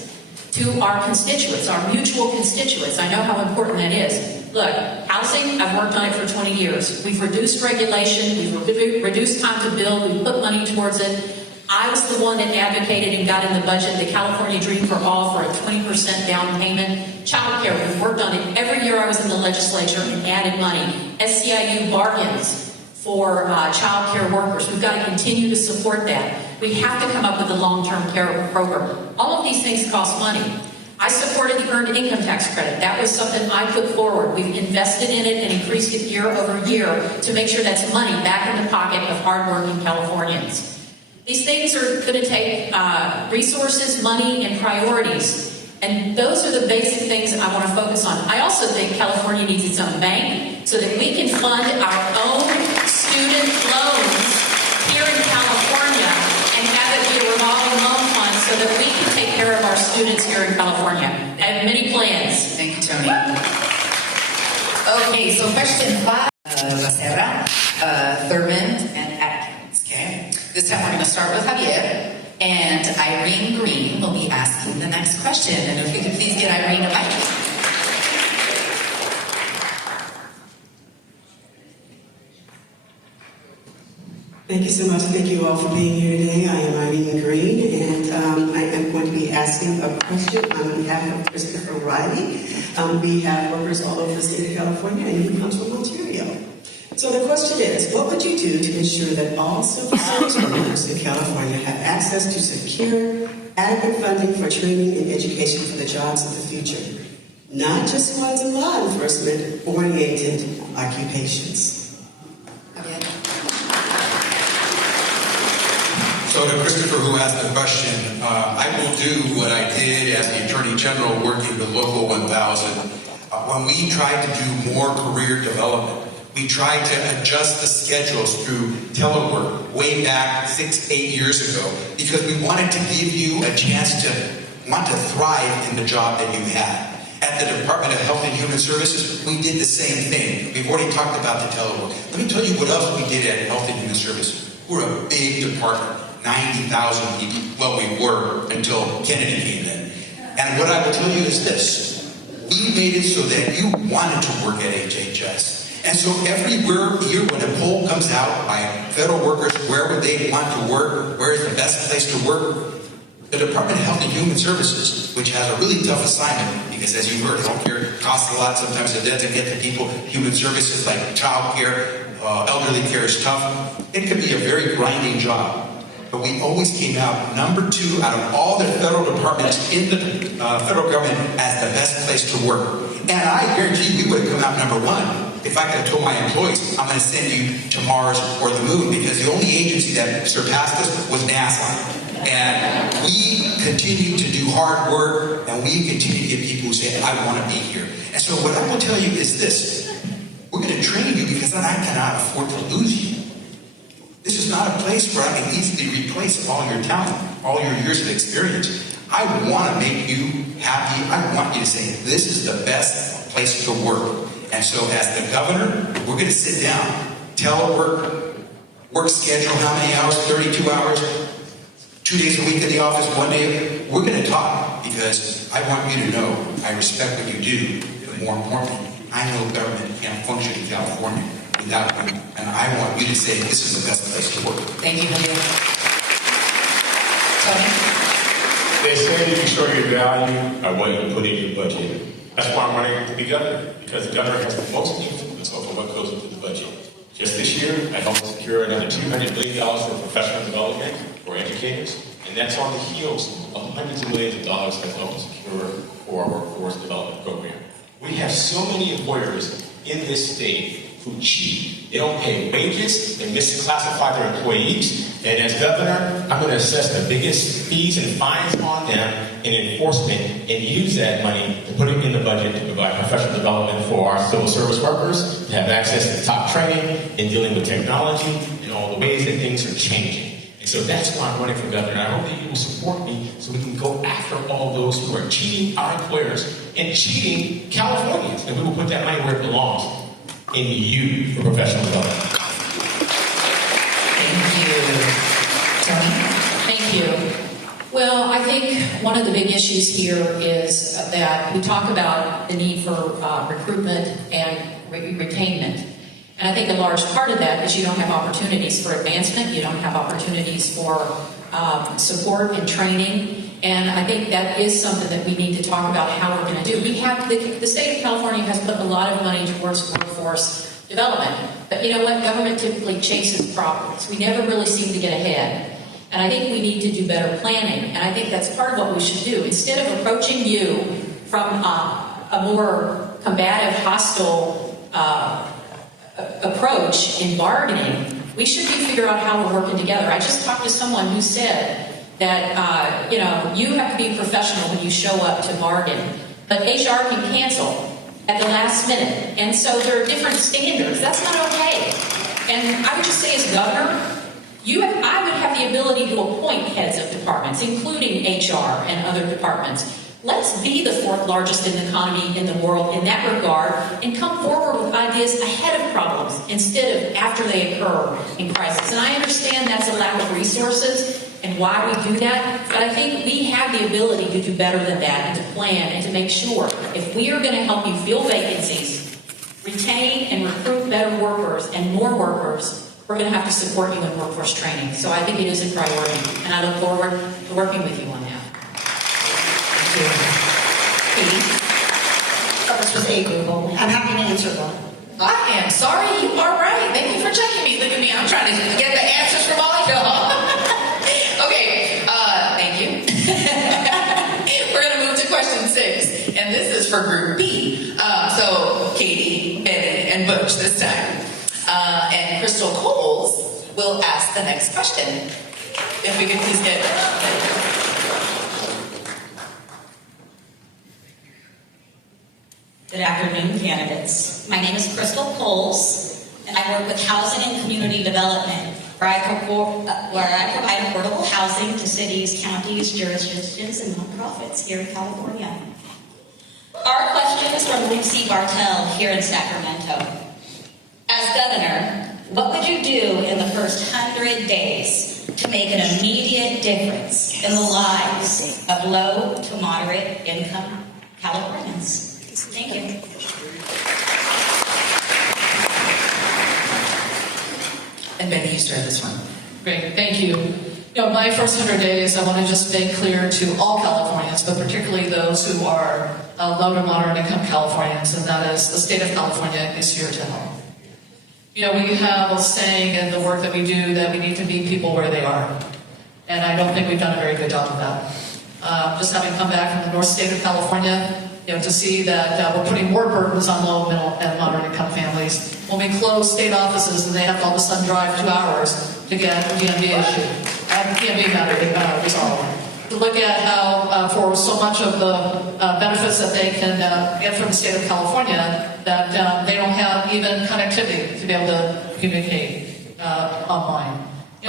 to our constituents, our mutual constituents. I know how important that is. Look, housing, I've worked on it for 20 years. We've reduced regulation, we've reduced time to build, we've put money towards it. I was the one that advocated and got in the budget the California Dream for All for a 20% down payment. Child care, we've worked on it every year I was in the legislature and added money. SEIU bargains for child care workers. We've got to continue to support that. We have to come up with a long-term care program. All of these things cost money. I supported the earned income tax credit. That was something I put forward. We've invested in it and increased it year over year to make sure that's money back in the pocket of hardworking Californians. These things are going to take resources, money, and priorities. And those are the basic things I want to focus on. I also think California needs its own bank so that we can fund our own student loans here in California and have it be a revolving loan fund so that we can take care of our students here in California. I have many plans. Thank you, Tony. Okay, so question 5, Becerra, Thurmond, and Atkins, okay? This time we're going to start with Javier, and Irene Green will be asking the next question. And if you could please get Irene a mic. Thank you so much. Thank you all for being here today. I am Irene Green, and I am going to be asking a question on behalf of Christopher Riley. We have workers all over the state of California, and he comes from Ontario. So the question is, what would you do to ensure that all civil service workers in California have access to secure, adequate funding for training and education for the jobs of the future? Not just ones in law enforcement-oriented occupations. So to Christopher, who asked the question, I will do what I did as the Attorney General working with Local 1000. When we tried to do more career development, we tried to adjust the schedules through telework way back 6-8 years ago because we wanted to give you a chance to want to thrive in the job that you had. At the Department of Health and Human Services, we did the same thing. We've already talked about the telework. Let me tell you what else we did at Health and Human Services. We're a big department, 90,000 people. Well, we were until Kennedy came in. And what I will tell you is this. We made it so that you wanted to work at HHS. And so every year when a poll comes out by federal workers, where would they want to work? Where is the best place to work? The Department of Health and Human Services, which has a really tough assignment, because as you heard, healthcare costs a lot. Sometimes it doesn't get to people. Human services like child care, elderly care is tough. It could be a very grinding job. But we always came out number 2 out of all the federal departments in the federal government as the best place to work. And I guarantee we would have come out number 1 if I could have told my employees, I'm going to send you to Mars or the moon, because the only agency that surpassed us was NASA. And we continue to do hard work, and we continue to get people who say, I want to be here. And so what I will tell you is this. We're going to train you because I cannot afford to lose you. This is not a place where I can easily replace all your talent, all your years of experience. I want to make you happy. I want you to say, this is the best place to work. And so as the governor, we're going to sit down, telework, work schedule, how many hours, 32 hours, 2 days a week at the office, 1 day. We're going to talk because I want you to know I respect what you do, but more importantly, I know government can't function in California without you, and I want you to say this is the best place to work. Thank you, Lydia. Tony? They say that you show your value by what you put in your budget. That's why I'm running to be governor, because the governor has the most influence over what goes into the budget. Just this year, I helped secure another $200 million for professional development for educators, and that's on the heels of hundreds of millions of dollars that helped secure for our workforce development program. We have so many employers in this state who cheat. They don't pay wages, they misclassify their employees, and as governor, I'm going to assess the biggest fees and fines on them in enforcement and use that money to put it in the budget to provide professional development for our civil service workers, to have access to top training in dealing with technology and all the ways that things are changing. And so that's why I'm running for governor. I hope that you will support me so we can go after all those who are cheating our employers and cheating Californians. And we will put that money where it belongs, in you, for professional development. Thank you. Tony? Thank you. Well, I think one of the big issues here is that we talk about the need for recruitment and retainment. And I think a large part of that is you don't have opportunities for advancement, you don't have opportunities for support and training. And I think that is something that we need to talk about how we're going to do. We have, the state of California has put a lot of money towards workforce development. But you know what? Government typically chases problems. We never really seem to get ahead. And I think we need to do better planning. And I think that's part of what we should do. Instead of approaching you from a more combative, hostile approach in bargaining, we should figure out how we're working together. I just talked to someone who said that, you have to be professional when you show up to bargain. But HR can cancel at the last minute. And so there are different standards. That's not okay. And I would just say as governor, I would have the ability to appoint heads of departments, including HR and other departments. Let's be the fourth largest in the economy in the world in that regard and come forward with ideas ahead of problems instead of after they occur in crisis. And I understand that's a lack of resources and why we do that, but I think we have the ability to do better than that and to plan and to make sure if we are going to help you fill vacancies, retain and recruit better workers and more workers, we're going to have to support you in workforce training. So I think it is a priority, and I look forward to working with you on that. This was April. I'm happy to answer them. I am sorry, you are right. Thank you for checking me. Look at me, I'm trying to get the answers from all of y'all. Okay, thank you. We're going to move to question 6, and this is for Group B. So Katie, Bennett, and Butch this time. And Crystal Coles will ask the next question. If we could please get... Good afternoon, candidates. My name is Crystal Coles, and I work with Housing and Community Development, where I provide affordable housing to cities, counties, jurisdictions, and nonprofits here in California. Our question is from Lucy Bartel here in Sacramento. As governor, what would you do in the first 100 days to make an immediate difference in the lives of low to moderate income Californians? Thank you. And Betty, you start this one. Great, thank you. My first 100 days, I want to just make clear to all Californians, but particularly those who are low to moderate income Californians, and that is the state of California is here to help. We have a saying in the work that we do that we need to meet people where they are. And I don't think we've done a very good job of that. Just having come back from the north state of California, to see that we're putting more burdens on low, middle, and moderate income families. When we close state offices and they have to all of a sudden drive 2 hours to get a DMV matter resolved. To look at how for so much of the benefits that they can get from the state of California, that they don't have even connectivity to be able to communicate online.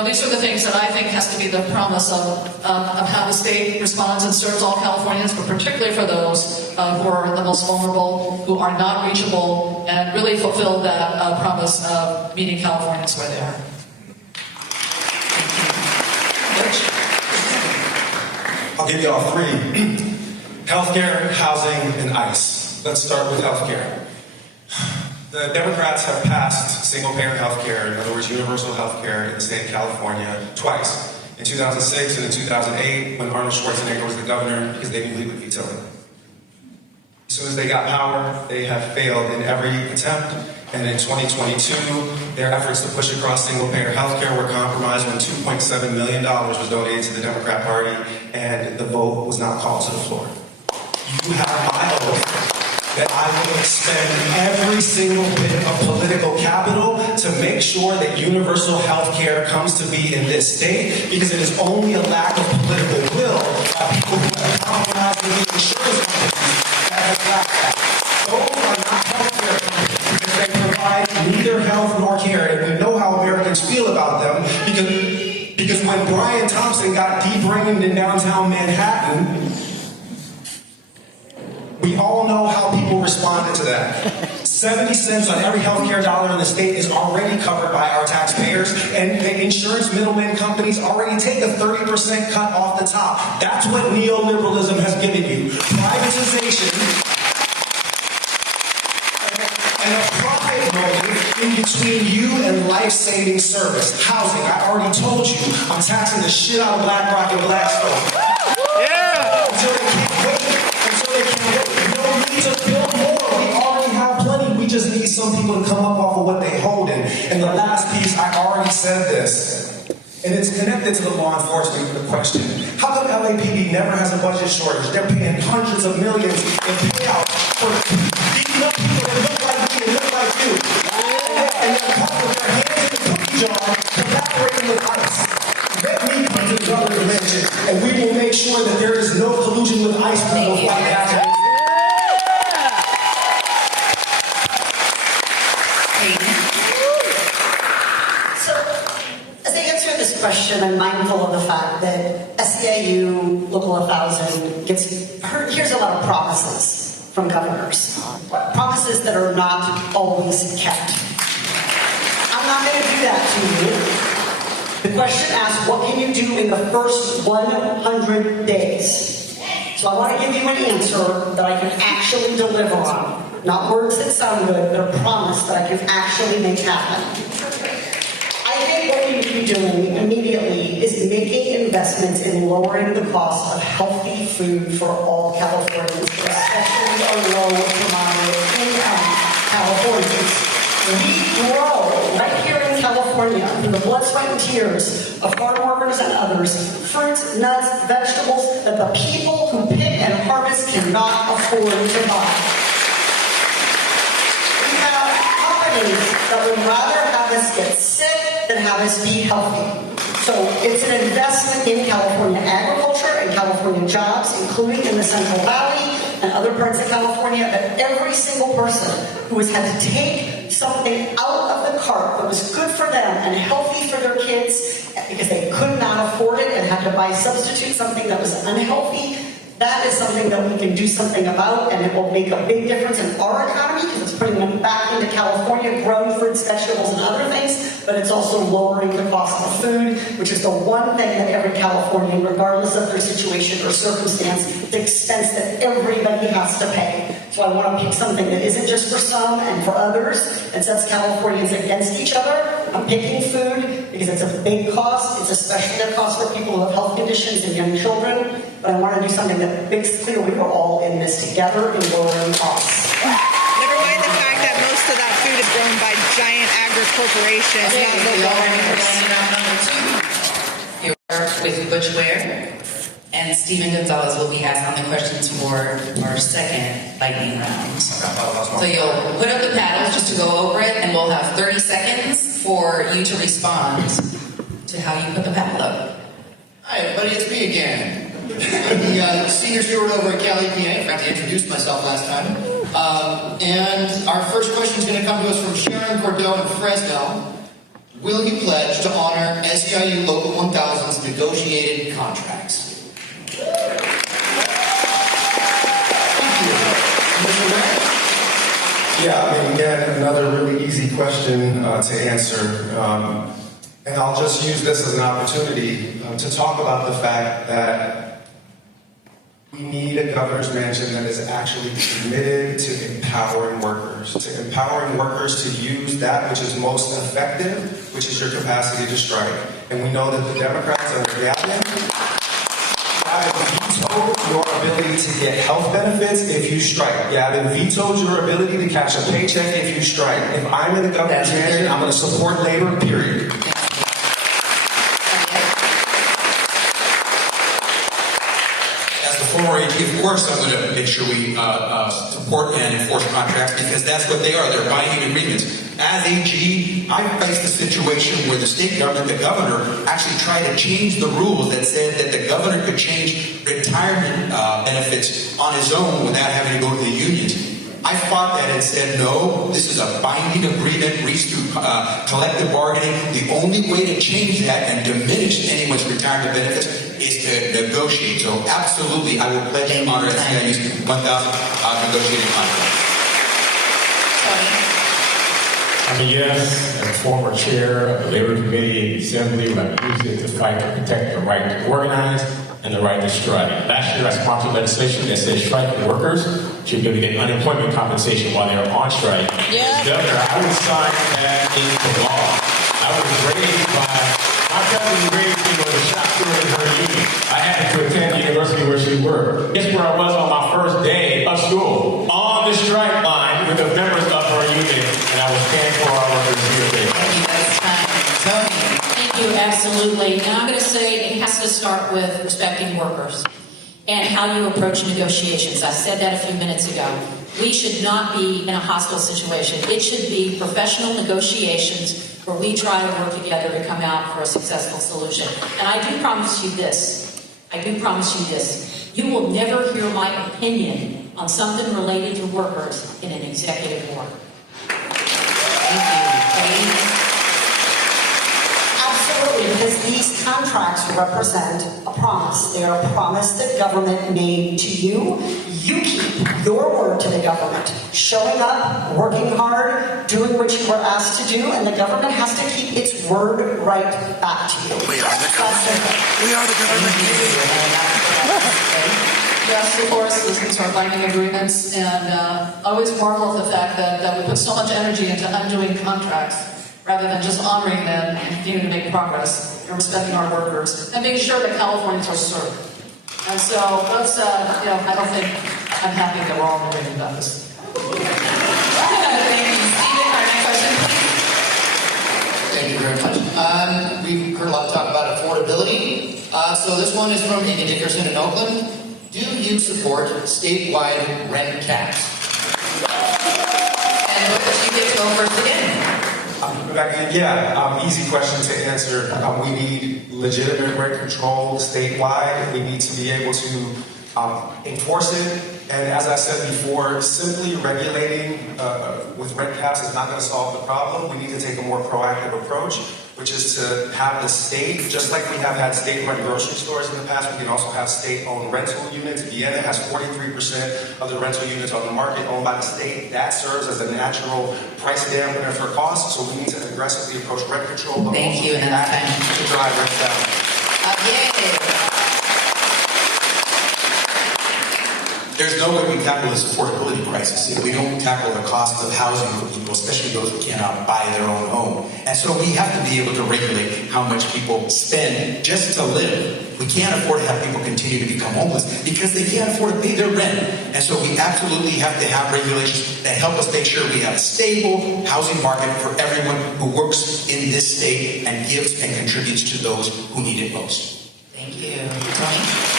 These are the things that I think has to be the promise of how the state responds and serves all Californians, but particularly for those who are the most vulnerable, who are not reachable, and really fulfill that promise of meeting Californians where they are. I'll give you all three. Healthcare, housing, and ICE. Let's start with healthcare. The Democrats have passed single-payer healthcare, in other words, universal healthcare in the state of California twice. In 2006 and in 2008, when Arnold Schwarzenegger was the governor, because they didn't leave with utility. As soon as they got power, they have failed in every attempt. And in 2022, their efforts to push across single-payer healthcare were compromised when $2.7 million was donated to the Democrat Party, and the vote was not called to the floor. You have my oath that I will expend every single bit of political capital to make sure that universal health care comes to be in this state, because it is only a lack of political will by people who have compromised with the insurance companies that has lacked that. Those are not health care companies, because they provide neither health nor care, and we know how Americans feel about them, because when Brian Thompson got debrained in downtown Manhattan, we all know how people responded to that. 70 cents on every healthcare dollar in the state is already covered by our taxpayers, and the insurance middlemen companies already take a 30% cut off the top. That's what neoliberalism has given you. Privatization and a profit motive in between you and life-saving service. Housing, I already told you, I'm taxing the shit out of BlackRock and Blackstone. Yeah! Until they can't wait. We don't need to build more. We already have plenty. We just need some people to come up off of what they hold in. And the last piece, I already said this, and it's connected to the law enforcement question. How come LAPD never has a budget shortage? They're paying hundreds of millions in payouts for beating up people that look like me and look like you. And they're caught with their hands in the cookie jar, collaborating with ICE. Let me come to the other dimension, and we will make sure that there is no collusion with ICE people like that. So, as I answer this question, I'm mindful of the fact that SEIU Local 1000 gets heard. Here's a lot of promises from governors, promises that are not always kept. I'm not going to do that to you. The question asks, what can you do in the first 100 days? So I want to give you an answer that I can actually deliver on. Not words that sound good, but a promise that I can actually make happen. I think what we need to be doing immediately is making investments in lowering the cost of healthy food for all Californians, especially our low to moderate income Californians. We grow right here in California through the blood, sweat, and tears of farm workers and others, fruits, nuts, vegetables that the people who pick and harvest cannot afford to buy. We have companies that would rather have us get sick than have us be healthy. So it's an investment in California agriculture and California jobs, including in the Central Valley and other parts of California, that every single person who has had to take something out of the cart that was good for them and healthy for their kids because they could not afford it and had to buy substitute something that was unhealthy, that is something that we can do something about, and it will make a big difference in our economy because it's putting them back into California, growing fruits, vegetables, and other things, but it's also lowering the cost of food, which is the one thing that every Californian, regardless of their situation or circumstance, the expense that everybody has to pay. So I want to pick something that isn't just for some and for others and sets Californians against each other. I'm picking food because it's a big cost. It's especially a cost for people who have health conditions and young children. But I want to do something that makes it clear we are all in this together in lowering costs. Never mind the fact that most of that food is grown by giant agri-corporations, not local farmers. Here we are with Butch Ware, and Stephen Gonzalez will be asking the questions for our second lightning round. So you'll put up the paddles just to go over it, and we'll have 30 seconds for you to respond to how you put the paddle up. Hi everybody, it's me again. I'm the senior steward over at Cali, PA. I forgot to introduce myself last time. And our first question is going to come to us from Sharon Cordell in Fresno. Will you pledge to honor SEIU Local 1000's negotiated contracts? Thank you. Mr. Mayor? Yeah, I mean, again, another really easy question to answer. And I'll just use this as an opportunity to talk about the fact that We need a governor's mansion that is actually committed to empowering workers, to use that which is most effective, which is your capacity to strike. And we know that the Democrats under Gavin vetoed your ability to get health benefits if you strike. Gavin vetoed your ability to catch a paycheck if you strike. If I'm in the governor's mansion, I'm going to support labor, period. Former AG, of course, I'm going to make sure we support and enforce contracts because that's what they are. They're binding agreements. As AG, I faced a situation where the state government, the governor, actually tried to change the rules that said that the governor could change retirement benefits on his own without having to go to the unions. I fought that and said, no, this is a binding agreement reached through collective bargaining. The only way to change that and diminish anyone's retirement benefits is to negotiate. So absolutely, I will pledge to honor SEIU's 1,000 negotiating contracts. I'm a yes, as a former chair of the Labor Committee in the Assembly, when I used it to fight to protect the right to organize and the right to strike. Last year, I sponsored legislation that said striking workers should be able to get unemployment compensation while they are on strike. As governor, I would sign that into law. I was raised by my cousin raised me with a shop steward in her union. I happened to attend the university where she worked. Guess where I was on my first day of school? On the strike line with the members of her union, and I was standing for our workers here today. Thank you. That's time. Tony. Thank you, absolutely. And I'm going to say it has to start with respecting workers and how you approach negotiations. I said that a few minutes ago. We should not be in a hostile situation. It should be professional negotiations where we try to work together to come out for a successful solution. And I do promise you this. You will never hear my opinion on something related to workers in an executive order. Thank you. Absolutely, because these contracts represent a promise. They are a promise that government made to you. You keep your word to the government. Showing up, working hard, doing what you were asked to do, and the government has to keep its word right back to you. We are the government. We are the government. Yes, of course, these are binding agreements, and I always marvel at the fact that we put so much energy into undoing contracts rather than just honoring them and continuing to make progress and respecting our workers and making sure that Californians are served. And so let's, I don't think I'm happy that we're all agreeing about this. Thank you. Stephen, our next question, please. Thank you very much. We've heard a lot of talk about affordability. So this one is from Amy Dickerson in Oakland. Do you support statewide rent caps? And what did you get to go first again? Easy question to answer. We need legitimate rent control statewide. We need to be able to enforce it. And as I said before, simply regulating with rent caps is not going to solve the problem. We need to take a more proactive approach, which is to have the state, just like we have had state-run grocery stores in the past, we can also have state-owned rental units. Vienna has 43% of the rental units on the market owned by the state. That serves as a natural price dampener for costs, so we need to aggressively approach rent control. But Thank you, and that's to drive rents down. There's no way we tackle this affordability crisis if we don't tackle the cost of housing for people, especially those who cannot buy their own home. And so we have to be able to regulate how much people spend just to live. We can't afford to have people continue to become homeless because they can't afford to pay their rent. And so we absolutely have to have regulations that help us make sure we have a stable housing market for everyone who works in this state and gives and contributes to those who need it most. Thank you. Tony?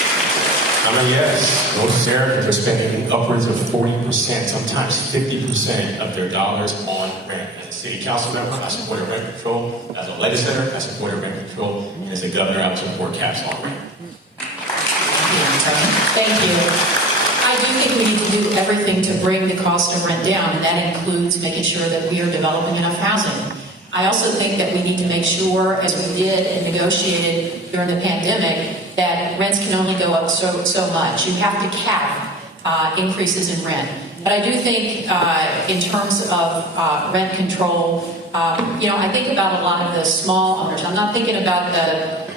I'm a yes. Most Americans are spending upwards of 40%, sometimes 50% of their dollars on rent. As a city council member, I support rent control. As a legislator, I support rent control. And as a governor, I would support caps on rent. Thank you. I do think we need to do everything to bring the cost of rent down, and that includes making sure that we are developing enough housing. I also think that we need to make sure, as we did and negotiated during the pandemic, that rents can only go up so much. You have to cap increases in rent. But I do think in terms of rent control, I think about a lot of the small owners. I'm not thinking about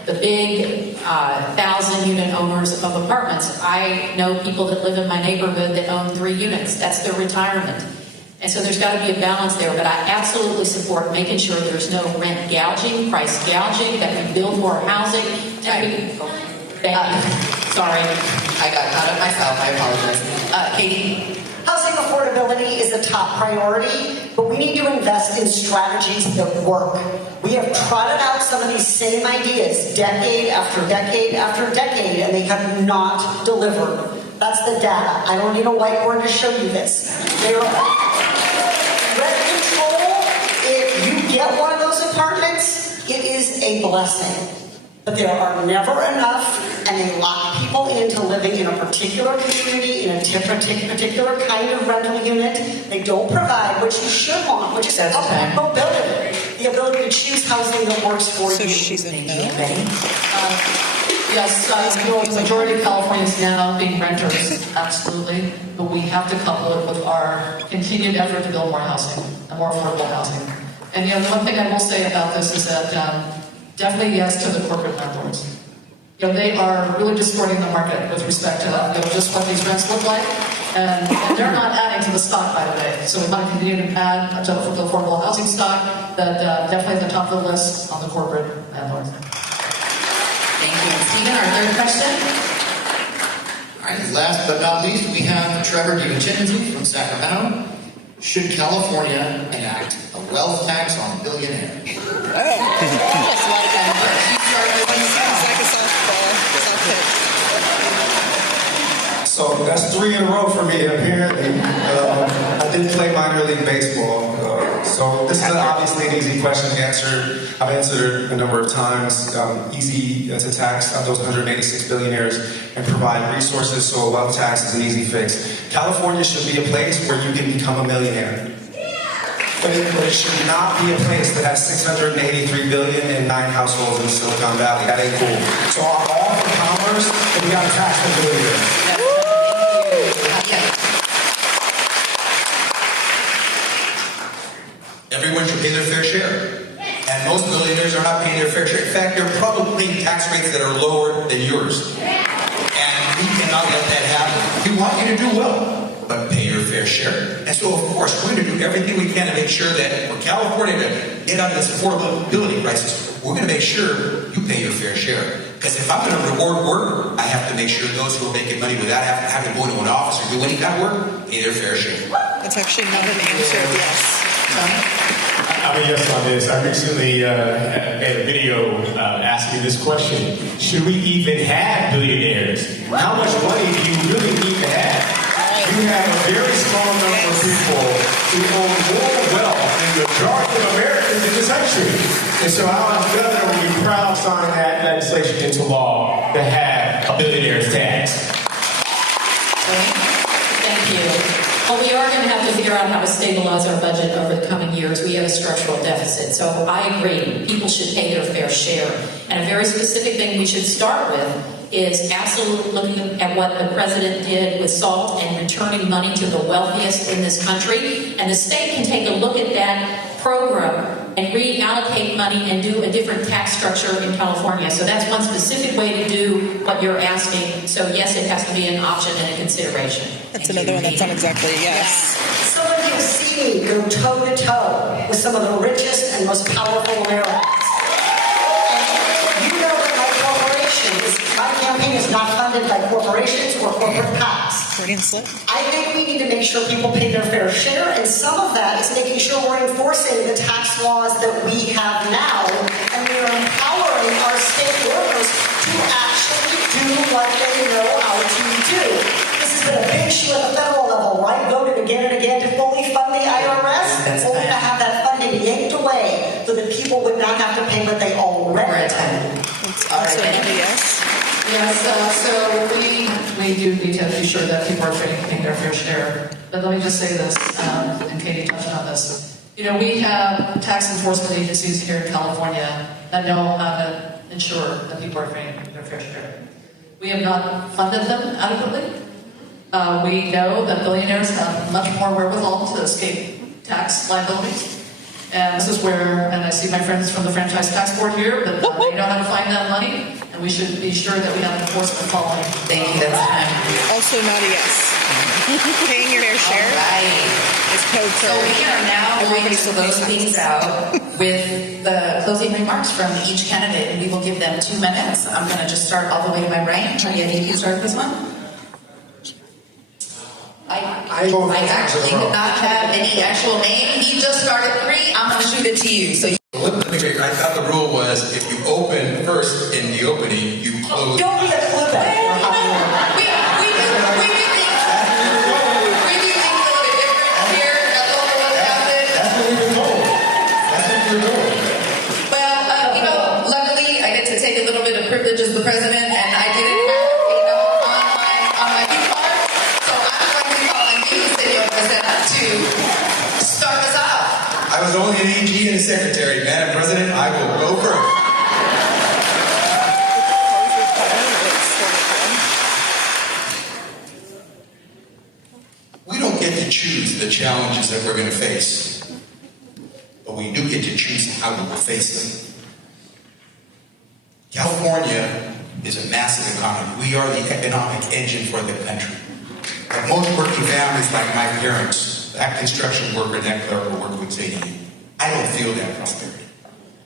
the big 1,000-unit owners of apartments. I know people that live in my neighborhood that own 3 units. That's their retirement. And so there's got to be a balance there, but I absolutely support making sure there's no rent gouging, price gouging, that we build more housing. Sorry. I got caught up myself, I apologize. Katie? Housing affordability is a top priority, but we need to invest in strategies that work. We have trotted out some of these same ideas decade after decade after decade, and they have not delivered. That's the data. I don't need a whiteboard to show you this. Rent control, if you get one of those apartments, it is a blessing. But there are never enough, and they lock people into living in a particular community, in a particular kind of rental unit. They don't provide what you should want, which is mobility, the ability to choose housing that works for you. She's in Yes, the majority of Californians now being renters, absolutely, but we have to couple it with our continued effort to build more housing, and more affordable housing. And one thing I will say about this is that definitely yes to the corporate landlords. They are really distorting the market with respect to just what these rents look like, and they're not adding to the stock, by the way. So we want to continue to add to the affordable housing stock, but definitely at the top of the list on the corporate landlords. Thank you. And Stephen, our third question. All right, last but not least, we have Trevor DiVincenzo from Sacramento. Should California enact a wealth tax on billionaires? So that's 3 in a row for me, apparently. I did play minor league baseball. So this is obviously an easy question to answer. I've answered it a number of times. Easy to tax those 186 billionaires and provide resources, so a wealth tax is an easy fix. California should be a place where you can become a millionaire. But it should not be a place that has 683 billion and 9 households in Silicon Valley. That ain't cool. So I'm all for commerce, but we got to tax the billionaires. Everyone should pay their fair share. And most billionaires are not paying their fair share. In fact, they're probably paying tax rates that are lower than yours. And we cannot let that happen. We want you to do well, but pay your fair share. And so, of course, we're going to do everything we can to make sure that for California to get out of this affordability crisis, we're going to make sure you pay your fair share. Because if I'm going to reward work, I have to make sure those who are making money without having to go into an office or do any kind of work, pay their fair share. That's actually not an answer, yes. I'm a yes on this. I recently made a video asking this question. Should we even have billionaires? How much money do you really need to have? You have a very small number of people who own more wealth than the majority of Americans in this country. And so our governor will be proud to sign that legislation into law to have a billionaire's tax. Thank you. Well, we are going to have to figure out how to stabilize our budget over the coming years. We have a structural deficit. So I agree, people should pay their fair share. And a very specific thing we should start with is absolutely looking at what the president did with SALT and returning money to the wealthiest in this country. And the state can take a look at that program and reallocate money and do a different tax structure in California. So that's one specific way to do what you're asking. So yes, it has to be an option and a consideration. That's another one that's not exactly a yes. Some of you see me go toe to toe with some of the richest and most powerful Americans. And you know that my campaign is not funded by corporations or corporate PACs. I think we need to make sure people pay their fair share, and some of that is making sure we're enforcing the tax laws that we have now, and we are empowering our state workers to actually do what they know how to do. This has been a big issue at the federal level, right? Voted again and again to fully fund the IRS, only to have that funding yanked away so that people would not have to pay what they already pay. Also yes. Yes, so we do need to be sure that people are paying their fair share. But let me just say this, and Katie touched on this. We have tax enforcement agencies here in California that know how to ensure that people are paying their fair share. We have not funded them adequately. We know that billionaires have much more wherewithal to escape tax liabilities. And this is where, and see my friends from the Franchise Task Board here, but they know how to find that money, and we should be sure that we have enforcement following. Thank you, that's time. Also not a yes. Paying your fair share is code for So we are now going to close things out with the closing remarks from each candidate, and we will give them 2 minutes. I'm going to just start all the way to my right. Tanya, you can start this one. I actually did not have any actual name. He just started 3. I'm going to shoot it to you. So I thought the rule was if you open first in the opening, you close. Don't be a clip it. we do things a little bit different here at local what happened. That's what we've been told. That's what we're told. Well, luckily I get to take a little bit of privilege as the president, and I didn't have, on my cue card. So I'm going to call on you, Senor President, to start us off. I was only an AG and a secretary. Madam President, I will go first. We don't get to choose the challenges that we're going to face, but we do get to choose how we will face them. California is a massive economy. We are the economic engine for the country. But most working families like my parents, that construction worker and that clerical worker would say to you, I don't feel that prosperity.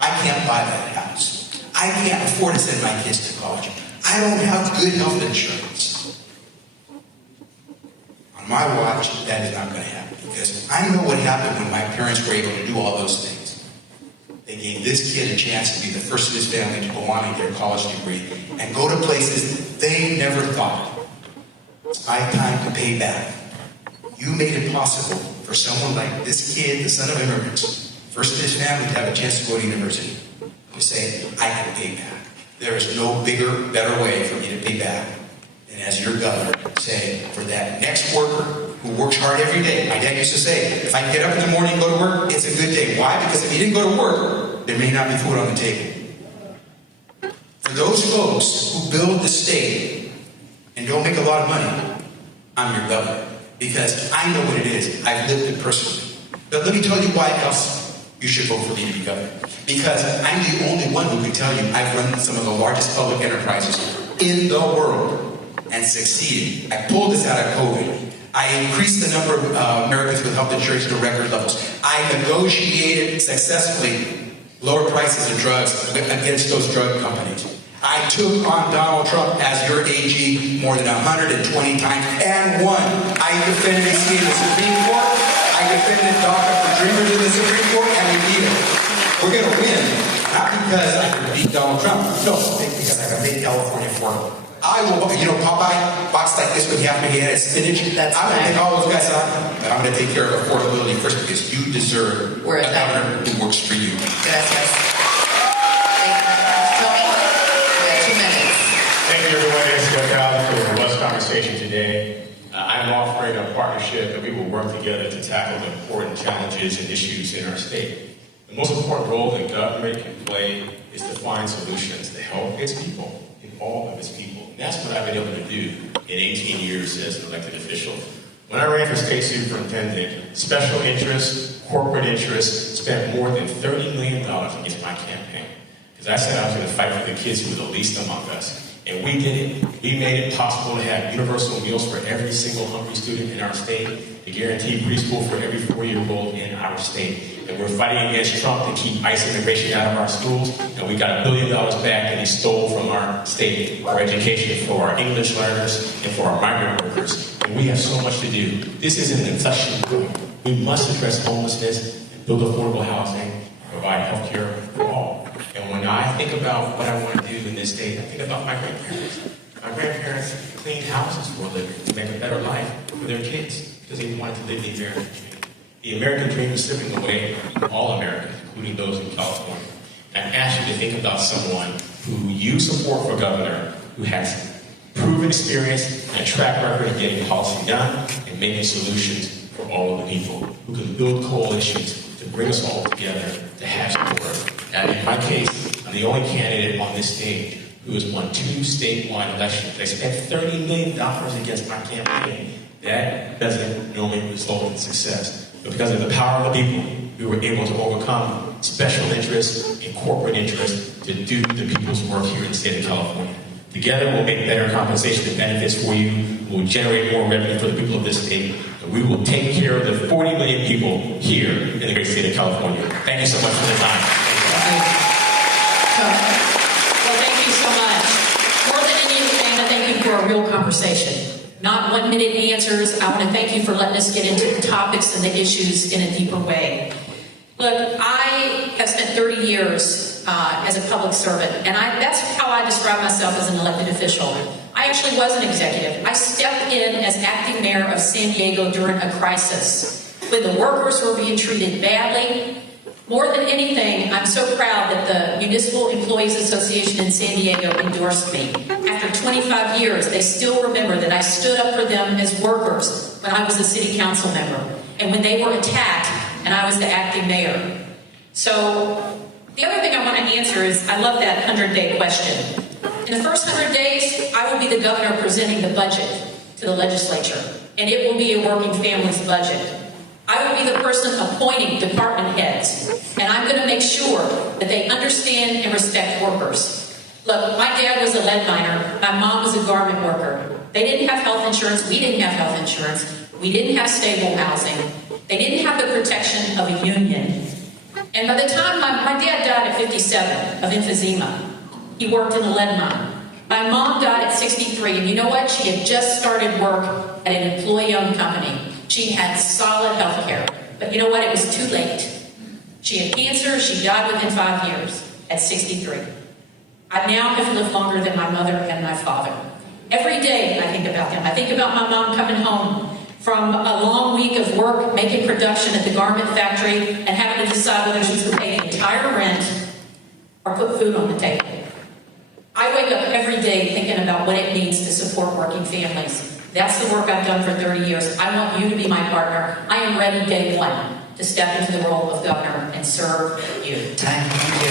I can't buy that house. I can't afford to send my kids to college. I don't have good health insurance. On my watch, that is not going to happen because I know what happened when my parents were able to do all those things. They gave this kid a chance to be the first of his family to go on and get a college degree and go to places they never thought. It's my time to pay back. You made it possible for someone like this kid, the son of immigrants, first of his family, to have a chance to go to university, to say, I can pay back. There is no bigger, better way for me to pay back than as your governor, say, for that next worker who works hard every day. My dad used to say, if I get up in the morning and go to work, it's a good day. Why? Because if you didn't go to work, there may not be food on the table. For those folks who build the state and don't make a lot of money, I'm your governor. Because I know what it is. I've lived it personally. But let me tell you why else you should vote for me to be governor. Because I'm the only one who can tell you I've run some of the largest public enterprises in the world and succeeded. I pulled this out of COVID. I increased the number of Americans with health insurance to record levels. I negotiated successfully lower prices of drugs against those drug companies. I took on Donald Trump as your AG more than 120 times and won. I defended me in the Supreme Court. I defended DACA for Dreamers in the Supreme Court, and we beat it. We're going to win, not because I can beat Donald Trump. No, because I can make California affordable. I will, Popeye, box like this with half a head of spinach. I'm going to take all those guys out, but I'm going to take care of affordability first because you deserve a governor who works for you. Gracias. Thank you, everyone at SEIU Cal for a robust conversation today. I'm offering a partnership that we will work together to tackle the important challenges and issues in our state. The most important role that government can play is to find solutions to help its people, and all of its people. And that's what I've been able to do in 18 years as an elected official. When I ran for state superintendent, special interests, corporate interests spent more than $30 million against my campaign. Because I said I was going to fight for the kids who were the least among us. And we did it. We made it possible to have universal meals for every single hungry student in our state, to guarantee preschool for every 4-year-old in our state. And we're fighting against Trump to keep ICE immigration out of our schools. And we got $1 billion back that he stole from our state for education, for our English learners, and for our migrant workers. And we have so much to do. This isn't an inflection point. We must address homelessness, and build affordable housing, and provide health care for all. And when I think about what I want to do in this state, I think about my grandparents. My grandparents cleaned houses for a living to make a better life for their kids because they wanted to live the American dream. The American dream is slipping away from all Americans, including those in California. And I ask you to think about someone who you support for governor, who has proven experience and a track record of getting policy done and making solutions for all of the people, who can build coalitions to bring us all together to have support. And in my case, I'm the only candidate on this stage who has won 2 statewide elections. They spent $30 million against my campaign. That doesn't normally result in success. But because of the power of the people, we were able to overcome special interests and corporate interests to do the people's work here in the state of California. Together, we'll make better compensation and benefits for you. We'll generate more revenue for the people of this state. And we will take care of the 40 million people here in the great state of California. Thank you so much for the time. Well, thank you so much. More than anything, I thank you for a real conversation. Not 1 minute answers. I want to thank you for letting us get into the topics and the issues in a deeper way. Look, I have spent 30 years as a public servant, and that's how I describe myself as an elected official. I actually was an executive. I stepped in as acting mayor of San Diego during a crisis when the workers were being treated badly. More than anything, I'm so proud that the Municipal Employees Association in San Diego endorsed me. After 25 years, they still remember that I stood up for them as workers when I was a city council member, and when they were attacked, and I was the acting mayor. So, the other thing I want to answer is, I love that 100-day question. In the first 100 days, I will be the governor presenting the budget to the legislature, and it will be a working family's budget. I will be the person appointing department heads, and I'm going to make sure that they understand and respect workers. Look, my dad was a lead miner, my mom was a garment worker. They didn't have health insurance, we didn't have health insurance, we didn't have stable housing, they didn't have the protection of a union. And by the time my dad died at 57 of emphysema, he worked in a lead mine. My mom died at 63, and you know what? She had just started work at an employee-owned company. She had solid health care. But you know what? It was too late. She had cancer. She died within 5 years at 63. I now have lived longer than my mother and my father. Every day I think about them. I think about my mom coming home from a long week of work, making production at the garment factory, and having to decide whether she's going to pay the entire rent or put food on the table. I wake up every day thinking about what it means to support working families. That's the work I've done for 30 years. I want you to be my partner. I am ready day one to step into the role of governor and serve you. Thank you.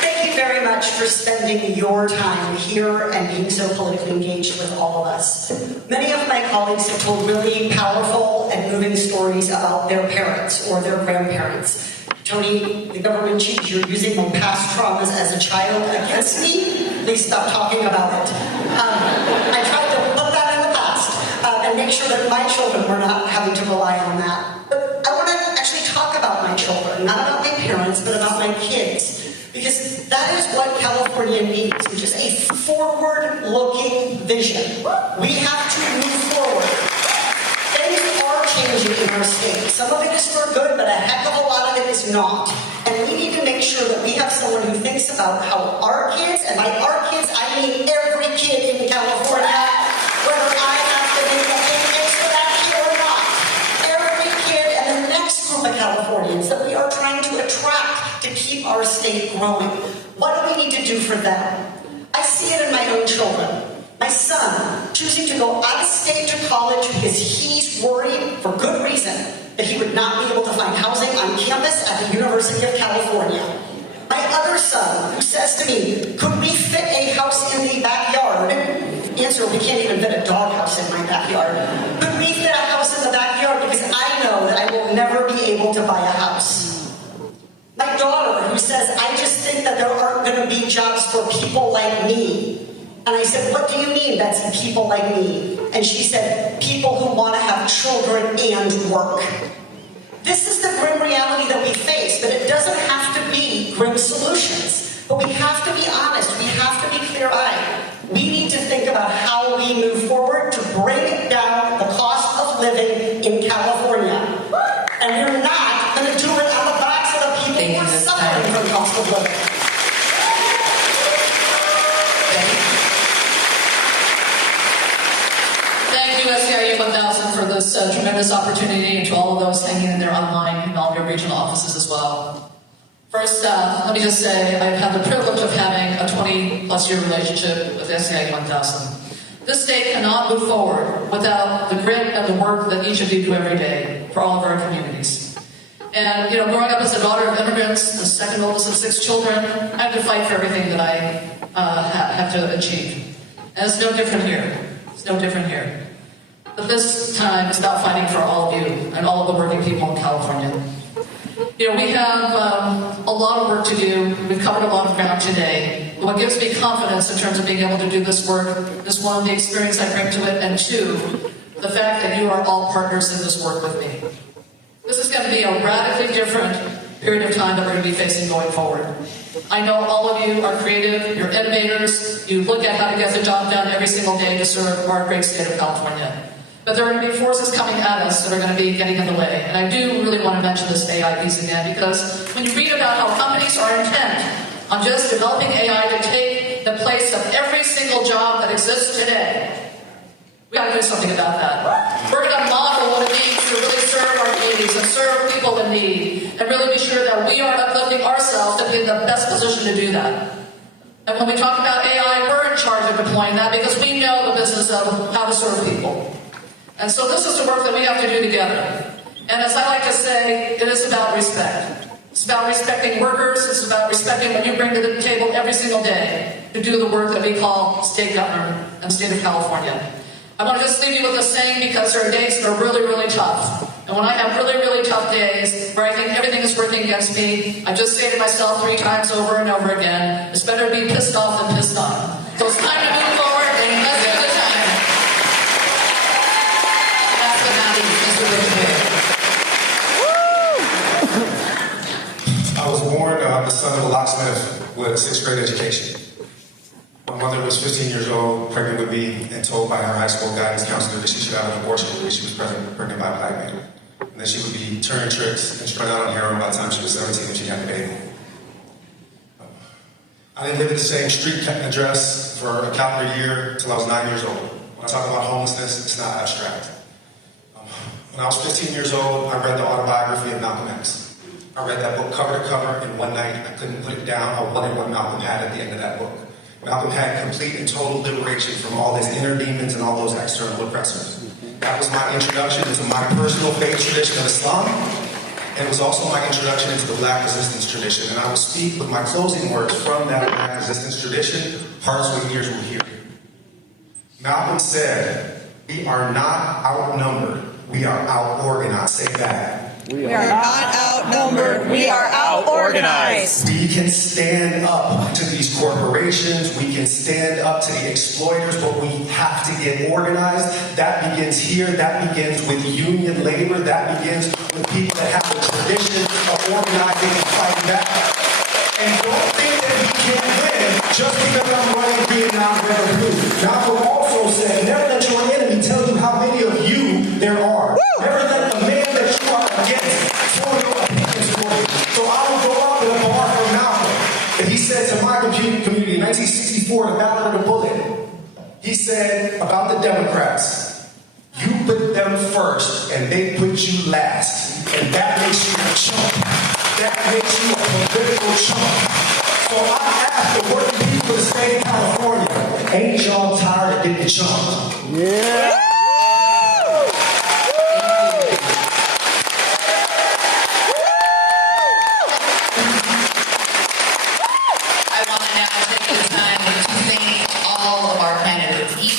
Thank you very much for spending your time here and being so politically engaged with all of us. Many of my colleagues have told really powerful and moving stories about their parents or their grandparents. Tony, the government chief, you're using my past traumas as a child against me. Please stop talking about it. I tried to put that in the past and make sure that my children were not having to rely on that. But I want to actually talk about my children, not about my parents, but about my kids. Because that is what California needs, which is a forward-looking vision. We have to move forward. Things are changing in our state. Some of it is for good, but a heck of a lot of it is not. And we need to make sure that we have someone who thinks about how our kids, and by our kids, I mean every kid in California, whether I have to make a payment for that kid or not, every kid and the next group of Californians that we are trying to attract to keep our state growing. What do we need to do for them? I see it in my own children. My son choosing to go out of state to college because he's worried, for good reason, that he would not be able to find housing on campus at the University of California. My other son, who says to me, could we fit a house in the backyard? Answer, we can't even fit a doghouse in my backyard. Could we fit a house in the backyard? Because I know that I will never be able to buy a house. My daughter, who says, I just think that there aren't going to be jobs for people like me. And I said, what do you mean, Betsy, people like me? And she said, people who want to have children and work. This is the grim reality that we face, but it doesn't have to be grim solutions. But we have to be honest. We have to be clear-eyed. We need to think about how we move forward to bring down the cost of living in California. And we're not going to do it on the backs of the people who are suffering from cost of living. Thank you, SEIU 1000, for this tremendous opportunity, and to all of those hanging in there online and all of your regional offices as well. First, let me just say I've had the privilege of having a 20-plus year relationship with SEIU 1000. This state cannot move forward without the grit and the work that each of you do every day for all of our communities. And, you know, growing up as a daughter of immigrants, the second oldest of 6 children, I have to fight for everything that I have to achieve. And it's no different here. It's no different here. but this time is about fighting for all of you and all of the working people in California. You know, we have a lot of work to do. We've covered a lot of ground today. What gives me confidence in terms of being able to do this work is one, the experience I bring to it, and two, the fact that you are all partners in this work with me. This is going to be a radically different period of time that we're going to be facing going forward. I know all of you are creative, you're innovators, you look at how to get the job done every single day to serve our great state of California. But there are going to be forces coming at us that are going to be getting in the way. And I do really want to mention this AI piece again, because when you read about how companies are intent on just developing AI to take the place of every single job that exists today, we got to do something about that. We're going to model what it means to really serve our communities and serve people in need, and really be sure that we are uplifting ourselves to be in the best position to do that. And when we talk about AI, we're in charge of deploying that because we know the business of how to serve people. And so this is the work that we have to do together. And as I like to say, it is about respect. It's about respecting workers. It's about respecting what you bring to the table every single day to do the work that we call state government and state of California. I want to just leave you with a saying, because there are days that are really, really tough. And when I have really, really tough days where I think everything is working against me, I just say to myself 3 times over and over again, it's better to be pissed off than pissed on. So it's time to move forward, and let's do the time. Last but not least, Mr. Butch Ware. I was born the son of a locksmith with a 6th grade education. My mother was 15 years old, pregnant with me, and told by her high school guidance counselor that she should have an abortion because she was pregnant by a black man. And then she would be turning tricks and strung out on heroin by the time she was 17 and she had a baby. I didn't live in the same street address for a calendar year until I was 9 years old. When I talk about homelessness, it's not abstract. When I was 15 years old, I read the autobiography of Malcolm X. I read that book cover to cover in one night. I couldn't put it down. I wanted what Malcolm had at the end of that book. Malcolm had complete and total liberation from all his inner demons and all those external oppressors. That was my introduction into my personal faith tradition of Islam, and it was also my introduction into the Black resistance tradition. And I will speak with my closing words from that Black resistance tradition, hearts with ears will hear. Malcolm said, "We are not outnumbered, we are out-organized." Say that. We are not outnumbered. We are out-organized. We can stand up to these corporations. We can stand up to the exploiters, but we have to get organized. That begins here. That begins with union labor. That begins with people that have the tradition of organizing and fighting back. And don't think that we can't win just because I'm running green and I'm red or blue. Malcolm also said, never let your enemy tell you how many of you there are. Never let a man that you are against form your opinions for you. So I will go out with a bar from Malcolm. And he said to my community in 1964, the Battle of the Bullet, he said about the Democrats, you put them first and they put you last. And that makes you a chump. That makes you a political chump. So I ask the working people of the state of California, ain't y'all tired of getting chumped? Yeah.